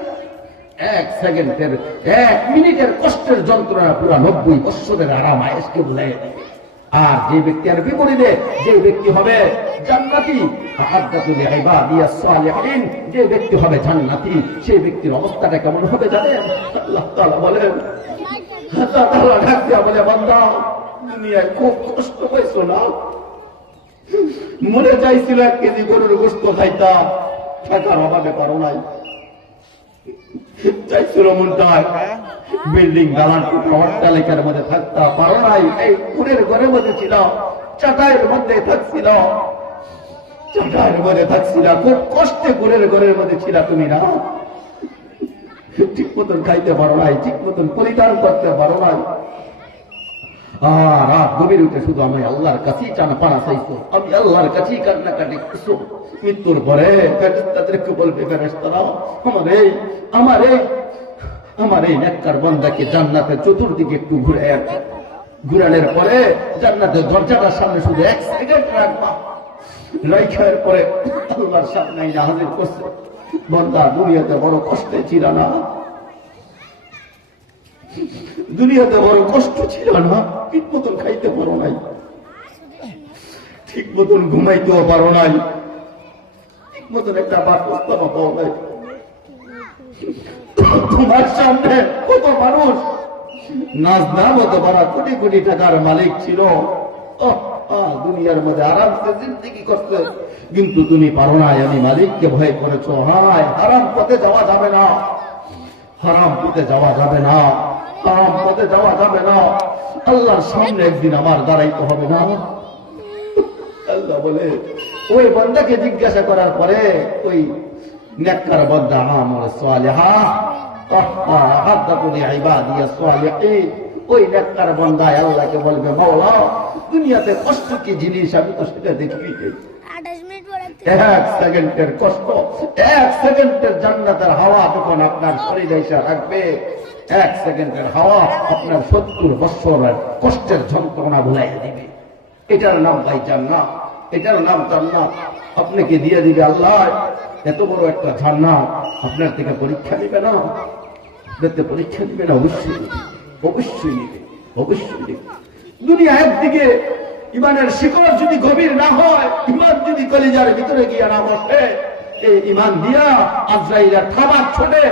1 সেকেন্ডের 1 মিনিটের কষ্টের যন্ত্রণা পুরো 90 বছরের আরাম আয়েশকে ভুলাই দেবে। আর যে ব্যক্তি আর বিপরীতে, যে ব্যক্তি হবে জান্নাতি, তাহাদ্দাতুল ইবাদিয়াস সালিহিন, যে ব্যক্তি হবে জান্নাতি, সেই ব্যক্তির অবস্থাটা কেমন হবে জানেন? আল্লাহ তাআলা বলেন, আল্লাহ তাআলা ডাক দিয়া বলে, বান্দা দুনিয়ায় খুব কষ্ট হয়েছে না? মনে চাইছিল 1 কেজি গরুর গোশত খাইতা, টাকার অভাবে পারো নাই। চাইছিল মনটায় বিল্ডিং দালান অট্টালিকার মধ্যে থাকতা, পারো নাই। এই কুড়ের ঘরের মধ্যে ছিল, চাটাইয়ের মধ্যে থাকছিল, খুব কষ্টে কুড়ের ঘরের মধ্যে ছিল তুমি না? ঠিক মতন খাইতে পারো নাই, ঠিক মতন পরিধান করতে পারো নাই। রাত গভীর উঠে শুধু আমি আল্লাহর কাছেই চানা পানা চাইছো, আমি আল্লাহর কাছেই কান্নাকাটি করছো। মৃত্যুর পরে ফেরেশতাদেরকে বলবে, ফেরেশতারা আমার এই নেককার বান্দাকে জান্নাতের চতুর্দিকে একটু ঘুরানোর পরে জান্নাতের দরজাটার সামনে শুধু 1 সেকেন্ড রাখবা। রাখার পরে আল্লাহর সামনে হাজির করছে, বান্দা দুনিয়াতে বড় কষ্টে ছিল না, দুনিয়াতে বড় কষ্ট ছিল না, ঠিক মতন খাইতে পারো নাই, ঠিক মতন ঘুমাইতেও পারো নাই, ঠিক মতন একটা বাসস্থানও পাও নাই। তোমার সামনে কত মানুষ নাজদাম হতে পারা কোটি কোটি টাকার মালিক ছিল, দুনিয়ার মধ্যে আরামসে জিন্দেগি করতে, কিন্তু তুমি পারো নাই। আমি মালিককে ভয় করেছো। হায়, হারাম পথে যাওয়া যাবে না, হারাম পথে যাওয়া যাবে না, হারাম পথে যাওয়া যাবে না। আল্লাহর সামনে একদিন আমার দাঁড়াইতে হবে না? আল্লাহ বলে, ওই বান্দাকে জিজ্ঞাসা করার পরে ওই নেককার বান্দা আমল সালিহা তাহাদ্দাতুল ইবাদিয়াস সালিহিন, ওই নেককার বান্দা আল্লাহকে বলবে, মাওলা দুনিয়াতে কষ্ট কি জিনিস আমি তো সেটা দেখি। 1 সেকেন্ডের কষ্ট, 1 সেকেন্ডের জান্নাতের হাওয়া যখন আপনার শরীরে এসে রাখবে, 1 সেকেন্ডের হাওয়া আপনার 70 বছরের কষ্টের যন্ত্রণা ভুলাইয়া দিবে। এটার নাম ভাই জান্নাত, এটার নাম জান্নাত। আপনাকে দিয়ে দিবে আল্লাহ এত বড় একটা জান্নাত, আপনার থেকে পরীক্ষা নিবে না? পরীক্ষা নিবে না? অবশ্যই নিবে, অবশ্যই নিবে, অবশ্যই নিবে। দুনিয়া একদিকে ইমানের শিকড় যদি গভীর না হয়, ইমান যদি কলিজার ভিতরে গিয়া না বসে, এই ইমান দিয়া আজরাইলের থাবা ছোটে,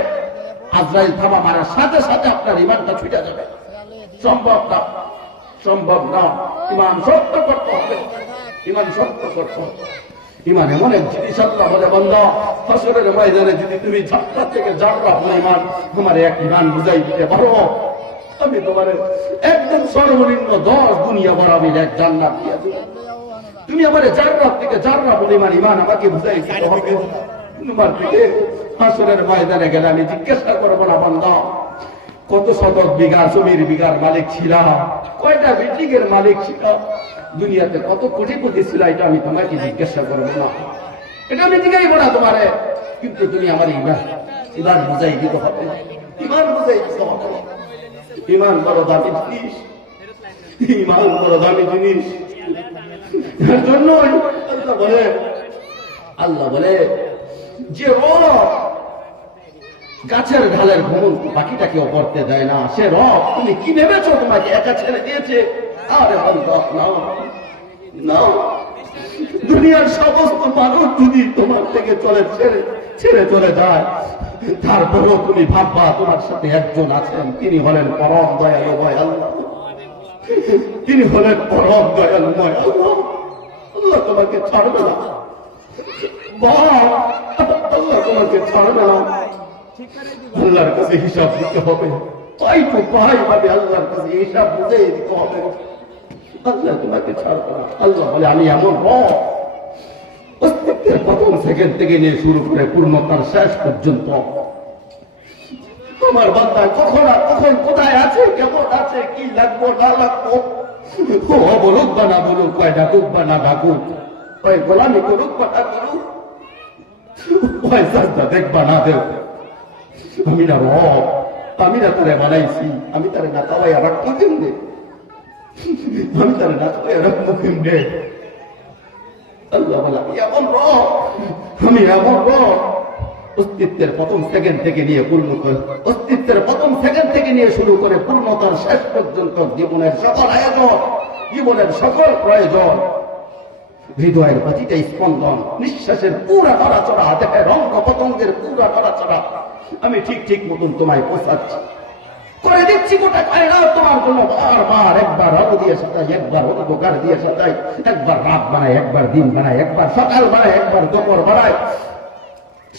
আজরাইল থাবা মারার সাথে সাথে আপনার ইমানটা ছুটে যাবে। সম্ভব না, সম্ভব না। ইমান শক্ত করতে হবে, ইমান শক্ত করতে হবে। ইমান এমন এক জিনিস, আল্লাহ বলে, বান্দা হাসরের ময়দানে যদি তুমি জান্নাত থেকে জাররা পরিমাণ তোমার এক ইমান বুঝাই দিতে পারো, আমি তোমার একদম সর্বনিম্ন 10 দুনিয়া বড় আমি এক জান্নাত দিয়ে দেব। তুমি আমার জান্নাত থেকে জাররা পরিমাণ ইমান আমাকে বুঝাই দিতে হবে। তোমার থেকে হাসরের ময়দানে গেলে আমি জিজ্ঞাসা করবো না, বান্দা কত শতক বিঘা জমির বিঘার মালিক ছিল, কয়টা বিল্ডিং এর মালিক ছিল, দুনিয়াতে কত কোটিপতি ছিল, এটা আমি তোমাকে জিজ্ঞাসা করবো না, এটা আমি জিজ্ঞাসা না তোমারে। কিন্তু তুমি আমার ইমান বুঝাই দিতে হবে, ইমান বুঝাই দিতে হবে। ইমান বড় দামি জিনিস, ইমান বড় দামি জিনিস। এর জন্য আল্লাহ বলে যে রব গাছের ঢালের ঘুমন বাকিটাকেও করতে দেয় না, সে রব তুমি কি ভেবেছো তোমাকে একা ছেড়ে দিয়েছে? আরে না, দুনিয়ার সমস্ত মানুষ যদি তোমার থেকে ছেড়ে চলে যায়, তারপরেও তুমি ভাববা তোমার সাথে একজন আছেন, তিনি হলেন পরম দয়ালুময় আল্লাহ, তিনি হলেন পরম দয়ালুময় আল্লাহ। আল্লাহ তোমাকে ছাড়বে না, আল্লাহ তোমাকে ছাড়বে না। আল্লাহর কাছে হিসাব দিতে হবে, পাই ভাবে আল্লাহর কাছে হিসাব বুঝে দিতে হবে। আল্লাহ তোমাকে ছাড়বে না। আল্লাহ বলে, আমি এমন রব অস্তিত্বের প্রথম সেকেন্ড থেকে নিয়ে শুরু করে পূর্ণতার শেষ পর্যন্ত আমার বান্দা কখন কখন কোথায় আছে, কেমন আছে, কি লাগবো না লাগবো, ও বলুক বা না বলুক, কয় ডাকুক বা না ডাকুক, কয় গোলামি করুক বা না করুক, কয় সাজদা দেখবা না দেব, আমি না রব, আমি না তারে বানাইছি, আমি তারে না খাওয়াই আর রাখবো কেমনে, আমি তারে না খাওয়াই আর রাখবো কেমনে। আল্লাহ বলে আমি এমন রব, আমি এমন রব, অস্তিত্বের প্রথম সেকেন্ড থেকে নিয়ে অস্তিত্বের প্রথম সেকেন্ড থেকে নিয়ে শুরু করে পূর্ণতার শেষ পর্যন্ত জীবনের সকল আয়োজন, জীবনের সকল প্রয়োজন, হৃদয়ের প্রতিটা স্পন্দন, নিঃশ্বাসের পুরা নড়াচড়া, দেহের অঙ্গ পতঙ্গের পুরা নড়াচড়া আমি ঠিক ঠিক মতন তোমায় পৌঁছাচ্ছি, করে দিচ্ছি গোটা কায়নাত তোমার জন্য। বারবার একবার আলো দিয়ে সাজাই, একবার অন্ধকার দিয়ে সাজাই, একবার রাত বানাই, একবার দিন বানাই, একবার সকাল বানাই, একবার দুপুর বানাই,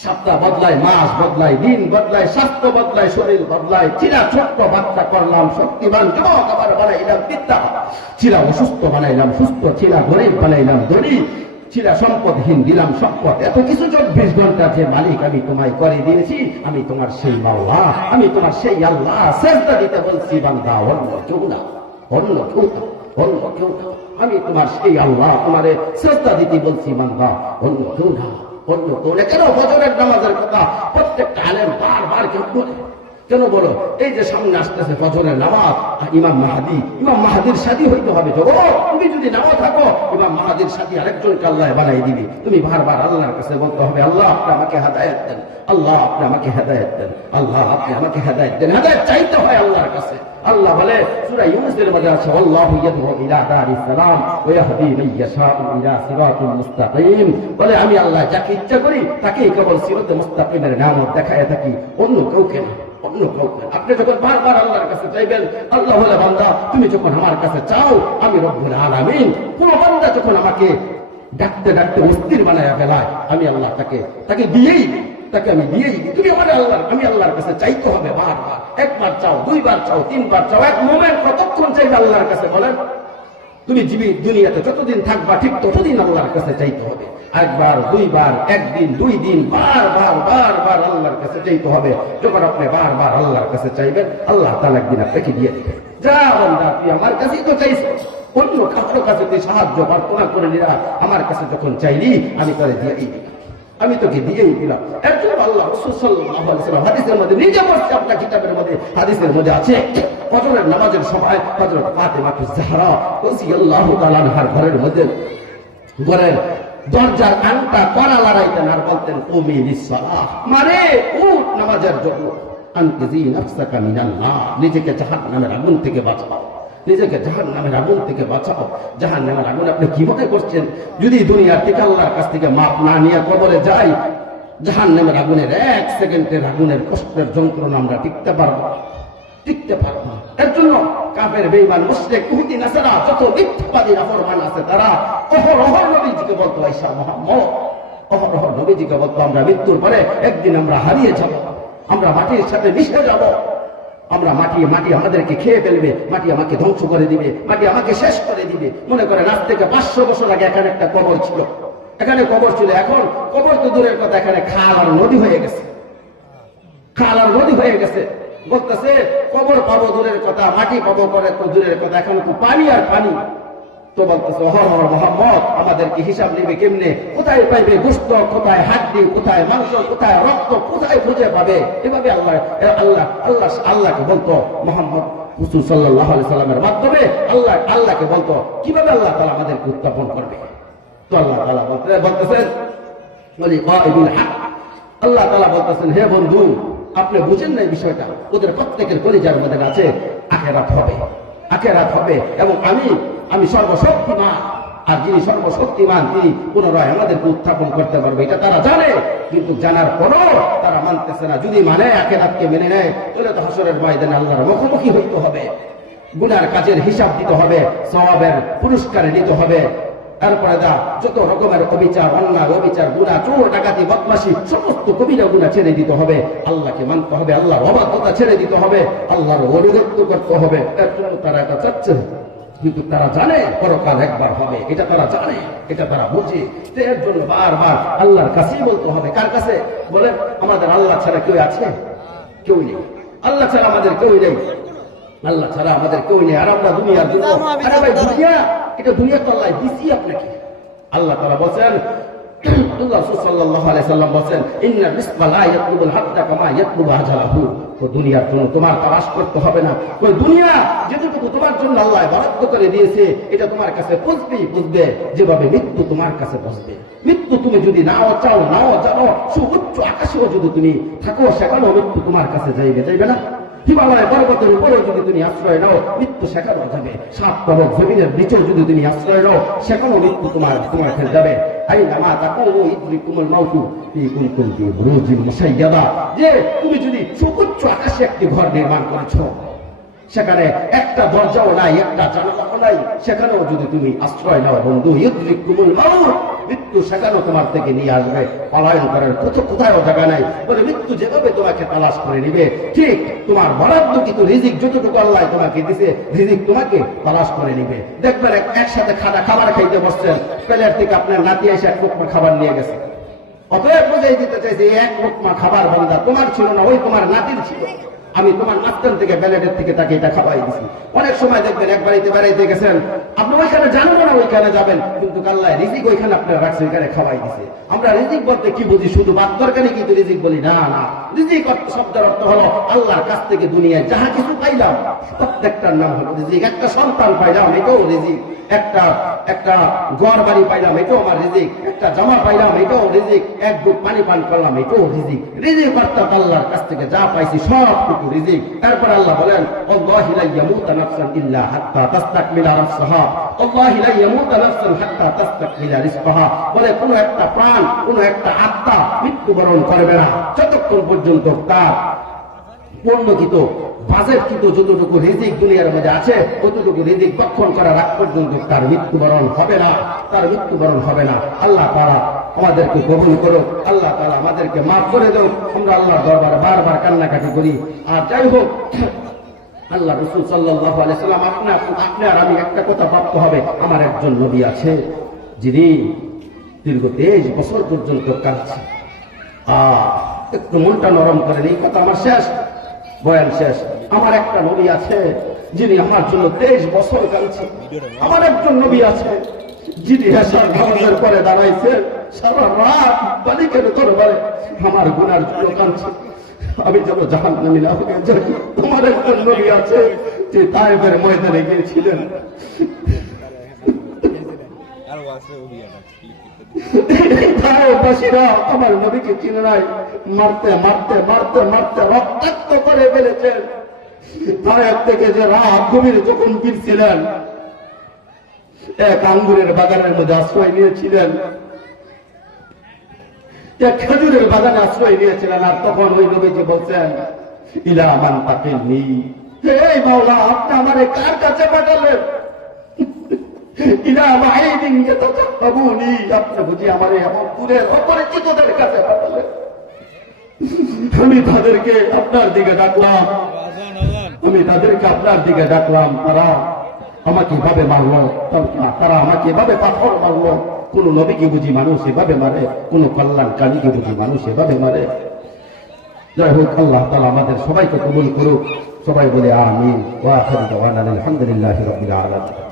সপ্তাহ বদলায়, মাস বদলায়, দিন বদলায়, স্বাস্থ্য বদলায়, শরীর বদলায়। চিরা ছোট্ট বাচ্চা করলাম শক্তিমান যুবক, আবার বানাইলাম বিদ্যা, চিরা অসুস্থ বানাইলাম সুস্থ, চিরা গরিব বানাইলাম ধনী, চিরা সম্পদহীন দিলাম সম্পদ। এত কিছু 24 ঘন্টা যে মালিক আমি তোমায় করে দিয়েছি, আমি তোমার সেই মাওলা, আমি তোমার সেই আল্লাহ। সেজদা দিতে বলছি বান্দা, অন্য কেউ না, অন্য কেউ না, অন্য কেউ না, আমি তোমার সেই আল্লাহ, তোমারে সেজদা দিতে বলছি বান্দা, অন্য কেউ না, অন্য কেউ না। কেন ফজরের নামাজের কথা প্রত্যেকটা আলেম বারবার কেউ বলে, কেন বলো? এই যে সামনে আসতেছে ফজরের নামাজ, ইমাম মাহাদি, ইমাম মাহাদির সাথী হইতে হবে। তুমি যদি নাও থাকো, ইমাম মাহাদির সাথী আরেকজনকে আল্লাহ বানাই দিবি। তুমি বারবার আল্লাহর কাছে বলতে হবে, আল্লাহ আপনি আমাকে হেদায়েত দেন, আল্লাহ আপনি আমাকে হেদায়েত দেন, আল্লাহ আপনি আমাকে হেদায়েত দেন। হেদায়েত চাইতে হয় আল্লাহর কাছে। আল্লাহ বলে সূরা ইউনূসের মধ্যে আছে, আল্লাহু ইয়াদউ ইলা দারিস সালাম ওয়া ইয়াহদি মান ইয়াশাউ ইলা সিরাতিল মুস্তাকিম। বলে আমি আল্লাহ যাকে ইচ্ছা করি তাকেই কেবল সিরাতে মুস্তাকিমের নিয়ামত দেখায় থাকি, অন্য কাউকে না, অন্য কাউকে। আপনি যখন বারবার আল্লাহর কাছে চাইবেন, আল্লাহ বলে বান্দা তুমি যখন আমার কাছে চাও, আমি রব্বুল আলামিন, কোন বান্দা যখন আমাকে ডাকতে ডাকতে অস্থির বানায় ফেলায়, আমি আল্লাহ তাকে দিয়েই, তাকে আমি দিয়েই। তুমি আমার আমি আল্লাহর কাছে চাইতে হবে বারবার। একবার চাও, দুইবার চাও, তিনবার চাও, এক মোমেন্ট কতক্ষণ চাইবে আল্লাহর কাছে বলেন? তুমি দুনিয়াতে যতদিন থাকবা ঠিক ততদিন আল্লাহর কাছে চাইতে হবে। একবার, দুইবার, একদিন, 2 দিন, বারবার বারবার আল্লাহর কাছে চাইতে হবে। যখন আপনি বারবার আল্লাহর কাছে চাইবেন, আল্লাহ তাআলা একদিন আপনাকে দিয়ে দিবেন। যা বান্দা তুই আমার কাছেই তো চাইছো, অন্য কারো কাছে তুই সাহায্য প্রার্থনা করে নিরা, আমার কাছে যখন চাইলি আমি তোরে দিয়েই দিলাম, আমি তোকে দিয়েই দিলাম। এর জন্য আল্লাহ রাসূল সাল্লাল্লাহু আলাইহি ওয়াসাল্লাম হাদিসের মধ্যে নিজে বলছে, আপনার কিতাবের মধ্যে হাদিসের মধ্যে আছে, ফজরের নামাজের সময় হযরত ফাতেমা জাহরা রাদিয়াল্লাহু তাআলা আনহার ঘরের মধ্যে, ঘরের দরজার আংটা কড়া লড়াইতেন আর বলতেন কুমি লিসসালাহ, মানে উঠ নামাজের জন্য। আনকিজি নাফসাকা মিনান নার, নিজেকে জাহান্নামের আগুন থেকে বাঁচাও, নিজেকে জাহান্নামের আগুন থেকে বাঁচাও। জাহান্নামের আগুন আপনি কিভাবে করছেন? যদি দুনিয়ার থেকে আল্লাহর কাছ থেকে মাপ না নিয়ে কবরে যাই, জাহান্নামের আগুনের 1 সেকেন্ডের আগুনের কষ্টের যন্ত্রণা আমরা টিকতে পারবো, টিকতে পারবো না। এর জন্য কাফের, বেঈমান, মুশরিক, ইহুদি, নাসারা, যত মিথ্যাবাদী নাফরমান আছে, তারা অহরহ নবীজিকে বলতো, ঈসা মুহাম্মদ, অহরহ নবীজিকে বলতো আমরা মৃত্যুর পরে একদিন আমরা হারিয়ে যাব, আমরা মাটির সাথে মিশে যাব, আমরা মাটি আমাদেরকে খেয়ে ফেলবে, মাটি আমাকে ধ্বংস করে দিবে, মাটি আমাকে শেষ করে দিবে। মনে করেন আজ থেকে 500 বছর আগে এখানে একটা কবর ছিল, এখানে কবর ছিল, এখন কবর তো দূরের কথা, এখানে খাল আর নদী হয়ে গেছে, খাল আর নদী হয়ে গেছে। বলতেছে কবর পাবো দূরের কথা, মাটি পাবো করে তো দূরের কথা, এখন তো পানি আর পানি। তো বলতেছে হর মোহাম্মদ আমাদেরকে হিসাব নেবে কেমনে? কোথায় পাইবে গোশত, কোথায় হাড্ডি, কোথায় মাংস, কোথায় রক্ত, কোথায় খুঁজে পাবে? এভাবে আল্লাহকে বলতো মোহাম্মদ রাসূল সাল্লাল্লাহু আলাইহি সাল্লামের মাধ্যমে আল্লাহকে বলতো, কিভাবে আল্লাহ তাআলা আমাদেরকে উত্থাপন করবে? তো আল্লাহ তাআলা বলতেছেন বলি কাইবুল হক, আল্লাহ তাআলা বলতেছেন হে বন্ধু আপনি বুঝেন না এই বিষয়টা, ওদের প্রত্যেকের কলিজার মধ্যে আছে আখিরাত হবে, আখিরাত হবে, এবং আমি সর্বশক্তিমান, আর যিনি সর্বশক্তিমান তিনি পুনরায় আমাদেরকে উত্থাপন করতে পারবে, এটা তারা জানে। কিন্তু জানার পরও তারা মানতেছে না। যদি মানে আখিরাতকে মেনে নেয়, তাহলে তো হাসরের ময়দানে আল্লাহর মুখোমুখি হইতে হবে, গুনার কাজের হিসাব দিতে হবে, সওয়াবের পুরস্কার দিতে হবে। তারপরে যত রকমের অবিচার, অন্যায়, অবিচার, গুনাহ, চোর, ডাকাতি, বদমাশি, সমস্ত কবিরা গুনাহ ছেড়ে দিতে হবে, আল্লাহকে মানতে হবে, আল্লাহর অবাধ্যতা ছেড়ে দিতে হবে, আল্লাহর অনুগত্য করতে হবে। এর জন্য তারা এটা চাচ্ছে, কিন্তু তারা জানে পরকাল একবার হবে, এটা তারা জানে, এটা তারা বুঝে। এর জন্য বারবার আল্লাহর কাছেই বলতে হবে। কার কাছে বলেন? আমাদের আল্লাহ ছাড়া কেউ আছে? কেউ নেই। আল্লাহ ছাড়া আমাদের কেউ নেই, আল্লাহ ছাড়া আমাদের কেউ নেই। আর আমরা দুনিয়ার জন্য, আরে ভাই দুনিয়া, এটা দুনিয়া তো আল্লাহ দিছি আপনাকে। আল্লাহ তাআলা বলেন, আল্লাহ সাল্লাল্লাহু আলাইহি সাল্লাম বলেন, ইন্না রিজকা লা ইয়াতলুবুল হাক্কা কামা ইয়াতলুবু আজালাহু। তো দুনিয়ার জন্য তোমার তালাশ করতে হবে না। ওই দুনিয়া যেটুকু তোমার জন্য আল্লাহ বরাদ্দ করে দিয়েছে, এটা তোমার কাছে বুঝবে যেভাবে মৃত্যু তোমার কাছে বসবে। মৃত্যু তুমি যদি নাও চাও, নাও জানো, সুউচ্চ আকাশেও যদি তুমি থাকো, সেখানেও মৃত্যু তোমার কাছে যাইবে না? হিমালয় পর্বতের উপরেও যদি তুমি আশ্রয় নাও, মৃত্যু সেখানেও যাবে। সাত পর্বত জমিনের নিচেও যদি তুমি আশ্রয় নাও, সেখানেও মৃত্যু তোমার কাছে যাবে। যে তুমি যদি সুউচ্চ আকাশে একটি ঘর নির্মাণ করেছো, সেখানে একটা দরজাও নাই, একটা জানালাও নাই, সেখানেও যদি তুমি আশ্রয় নাও বন্ধু, ইউদ্রিকুমুল মাউত, মৃত্যু সেখানেও তোমার থেকে নিয়ে আসবে। পলায়ন করার কোথাও জায়গা নাই। বলে মৃত্যু যেভাবে তোমাকে তালাশ করে নিবে, ঠিক তোমার বরাদ্দকৃত রিজিক যতটুকু আল্লাহ তোমাকে দিছে, রিজিক তোমাকে তালাশ করে নিবে। দেখবেন একসাথে খাবার খাইতে বসছেন, প্লেট থেকে আপনার নাতি এসে এক লোকমা খাবার নিয়ে গেছে। অতএব বুঝাই দিতে চাইছে, এক লোকমা খাবার বান্দা তোমার ছিল না, ওই তোমার নাতির ছিল। আমি তোমার মাঝখান থেকে ব্যালেটের থেকে তাকে এটা খাওয়াই দিছি। অনেক সময় দেখবেন এক বাড়িতে বেড়াইতে গেছেন, আপনি ওইখানে জানেন না ওইখানে যাবেন, কিন্তু আল্লাহ রিজিক ওইখানে আপনার রাখছে, ওইখানে খাওয়াই দিছে। আমরা রিজিক বলতে কি বুঝি? শুধু ভাত তরকারি কিন্তু রিজিক বলি না। না, রিজিক শব্দের অর্থ হলো আল্লাহর কাছ থেকে দুনিয়ায় যাহা কিছু পাইলাম প্রত্যেকটার নাম হলো রিজিক। একটা সন্তান পাইলাম, এটাও রিজিক। একটা ঘর বাড়ি পাইলাম, এটাও আমার রিজিক। একটা জামা পাইলাম, এটাও রিজিক। এক বুক পানি পান করলাম, এটাও রিজিক। রিজিক অর্থাৎ আল্লাহর কাছ থেকে যা পাইছি সবটুকু রিজিক। তারপর আল্লাহ বলেন, আল্লাহু লা ইয়ামুতু নাফসান ইল্লা হাত্তা তাস্তাকমিলা রাসসাহা, আল্লাহু লা ইয়ামুতু নাফসান হাত্তা তাস্তাকমিলা রিজকাহা। বলে কোন একটা প্রাণ, কোন একটা আত্মা মৃত্যুবরণ করবে না যতক্ষণ পর্যন্ত তার পূর্ণকৃত বাজেটকৃত যতটুকু রিজিক দুনিয়ার মধ্যে আছে, ততটুকু রিজিক ভক্ষণ করার আগ পর্যন্ত তার মৃত্যুবরণ হবে না, তার মৃত্যুবরণ হবে না। আল্লাহ তাআলা আমাদেরকে কবুল করুক, আল্লাহ তাআলা আমাদেরকে মাফ করে দেন। আমরা আল্লাহর দরবারে বারবার কান্নাকাটি করি। আর যাই হোক, আল্লাহ রাসূল সাল্লাল্লাহু আলাইহি সাল্লাম, আপনি আর আমি একটা কথা ভাবতে হবে, আমার একজন নবী আছে যিনি দীর্ঘ 23 বছর পর্যন্ত কাঁদছে। একটু মনটা নরম করেন, এই কথা আমার শেষ, বয়ান শেষ। আমার একটা নবী আছে যিনি আমার জন্য 23 বছর কাঁদছে। আমার একজন নবী আছে যিনি এশার নামাজের পরে দাঁড়াইছে, সারা রাত মালিকের দরবারে আমার গুনার জন্য কাঁদছে, আমি যেন জাহান্নামী না হয়ে যাই। তোমার একজন নবী আছে যে তায়েফের ময়দানে গিয়েছিলেন, তায়েফবাসীরা আমার নবীকে চিনে নাই, মারতে মারতে মারতে মারতে রক্তাক্ত করে ফেলেছেন। তায়েফ থেকে যে রাত গভীর যখন ফিরছিলেন, এক আঙ্গুরের বাগানের মধ্যে আশ্রয় নিয়েছিলেন, এক খেজুরের বাগানে আশ্রয় নিয়েছিলেন। আর তখন ওই নবীজি বলছেন, ইলা মান তাকিলনি, হে মাওলা, আপনি আমারে কার কাছে পাঠালেন? ইলা মাইদিন ইয়াতাকাব্বারুনি, আপনি বুঝি আমারে এমন দূরের অপরিচিতদের কাছে পাঠালেন? আমি তাদেরকে আপনার দিকে ডাকলাম, আমি তাদেরকে আপনার দিকে ডাকলাম, তারা আমাকে এভাবে মারল, তারা আমাকে এভাবে পাথর মারল। কোন নবীকে বুঝি মানুষ এভাবে মারে? কোন কল্যাণকারীকে বুঝি মানুষ এভাবে মারে? যাই হোক, আল্লাহ তাআলা আমাদের সবাইকে কবুল করুক। সবাই বলে আমিন। ওয়া আখিরু দাওয়ানা আলহামদুলিল্লাহি রাব্বিল আলামিন।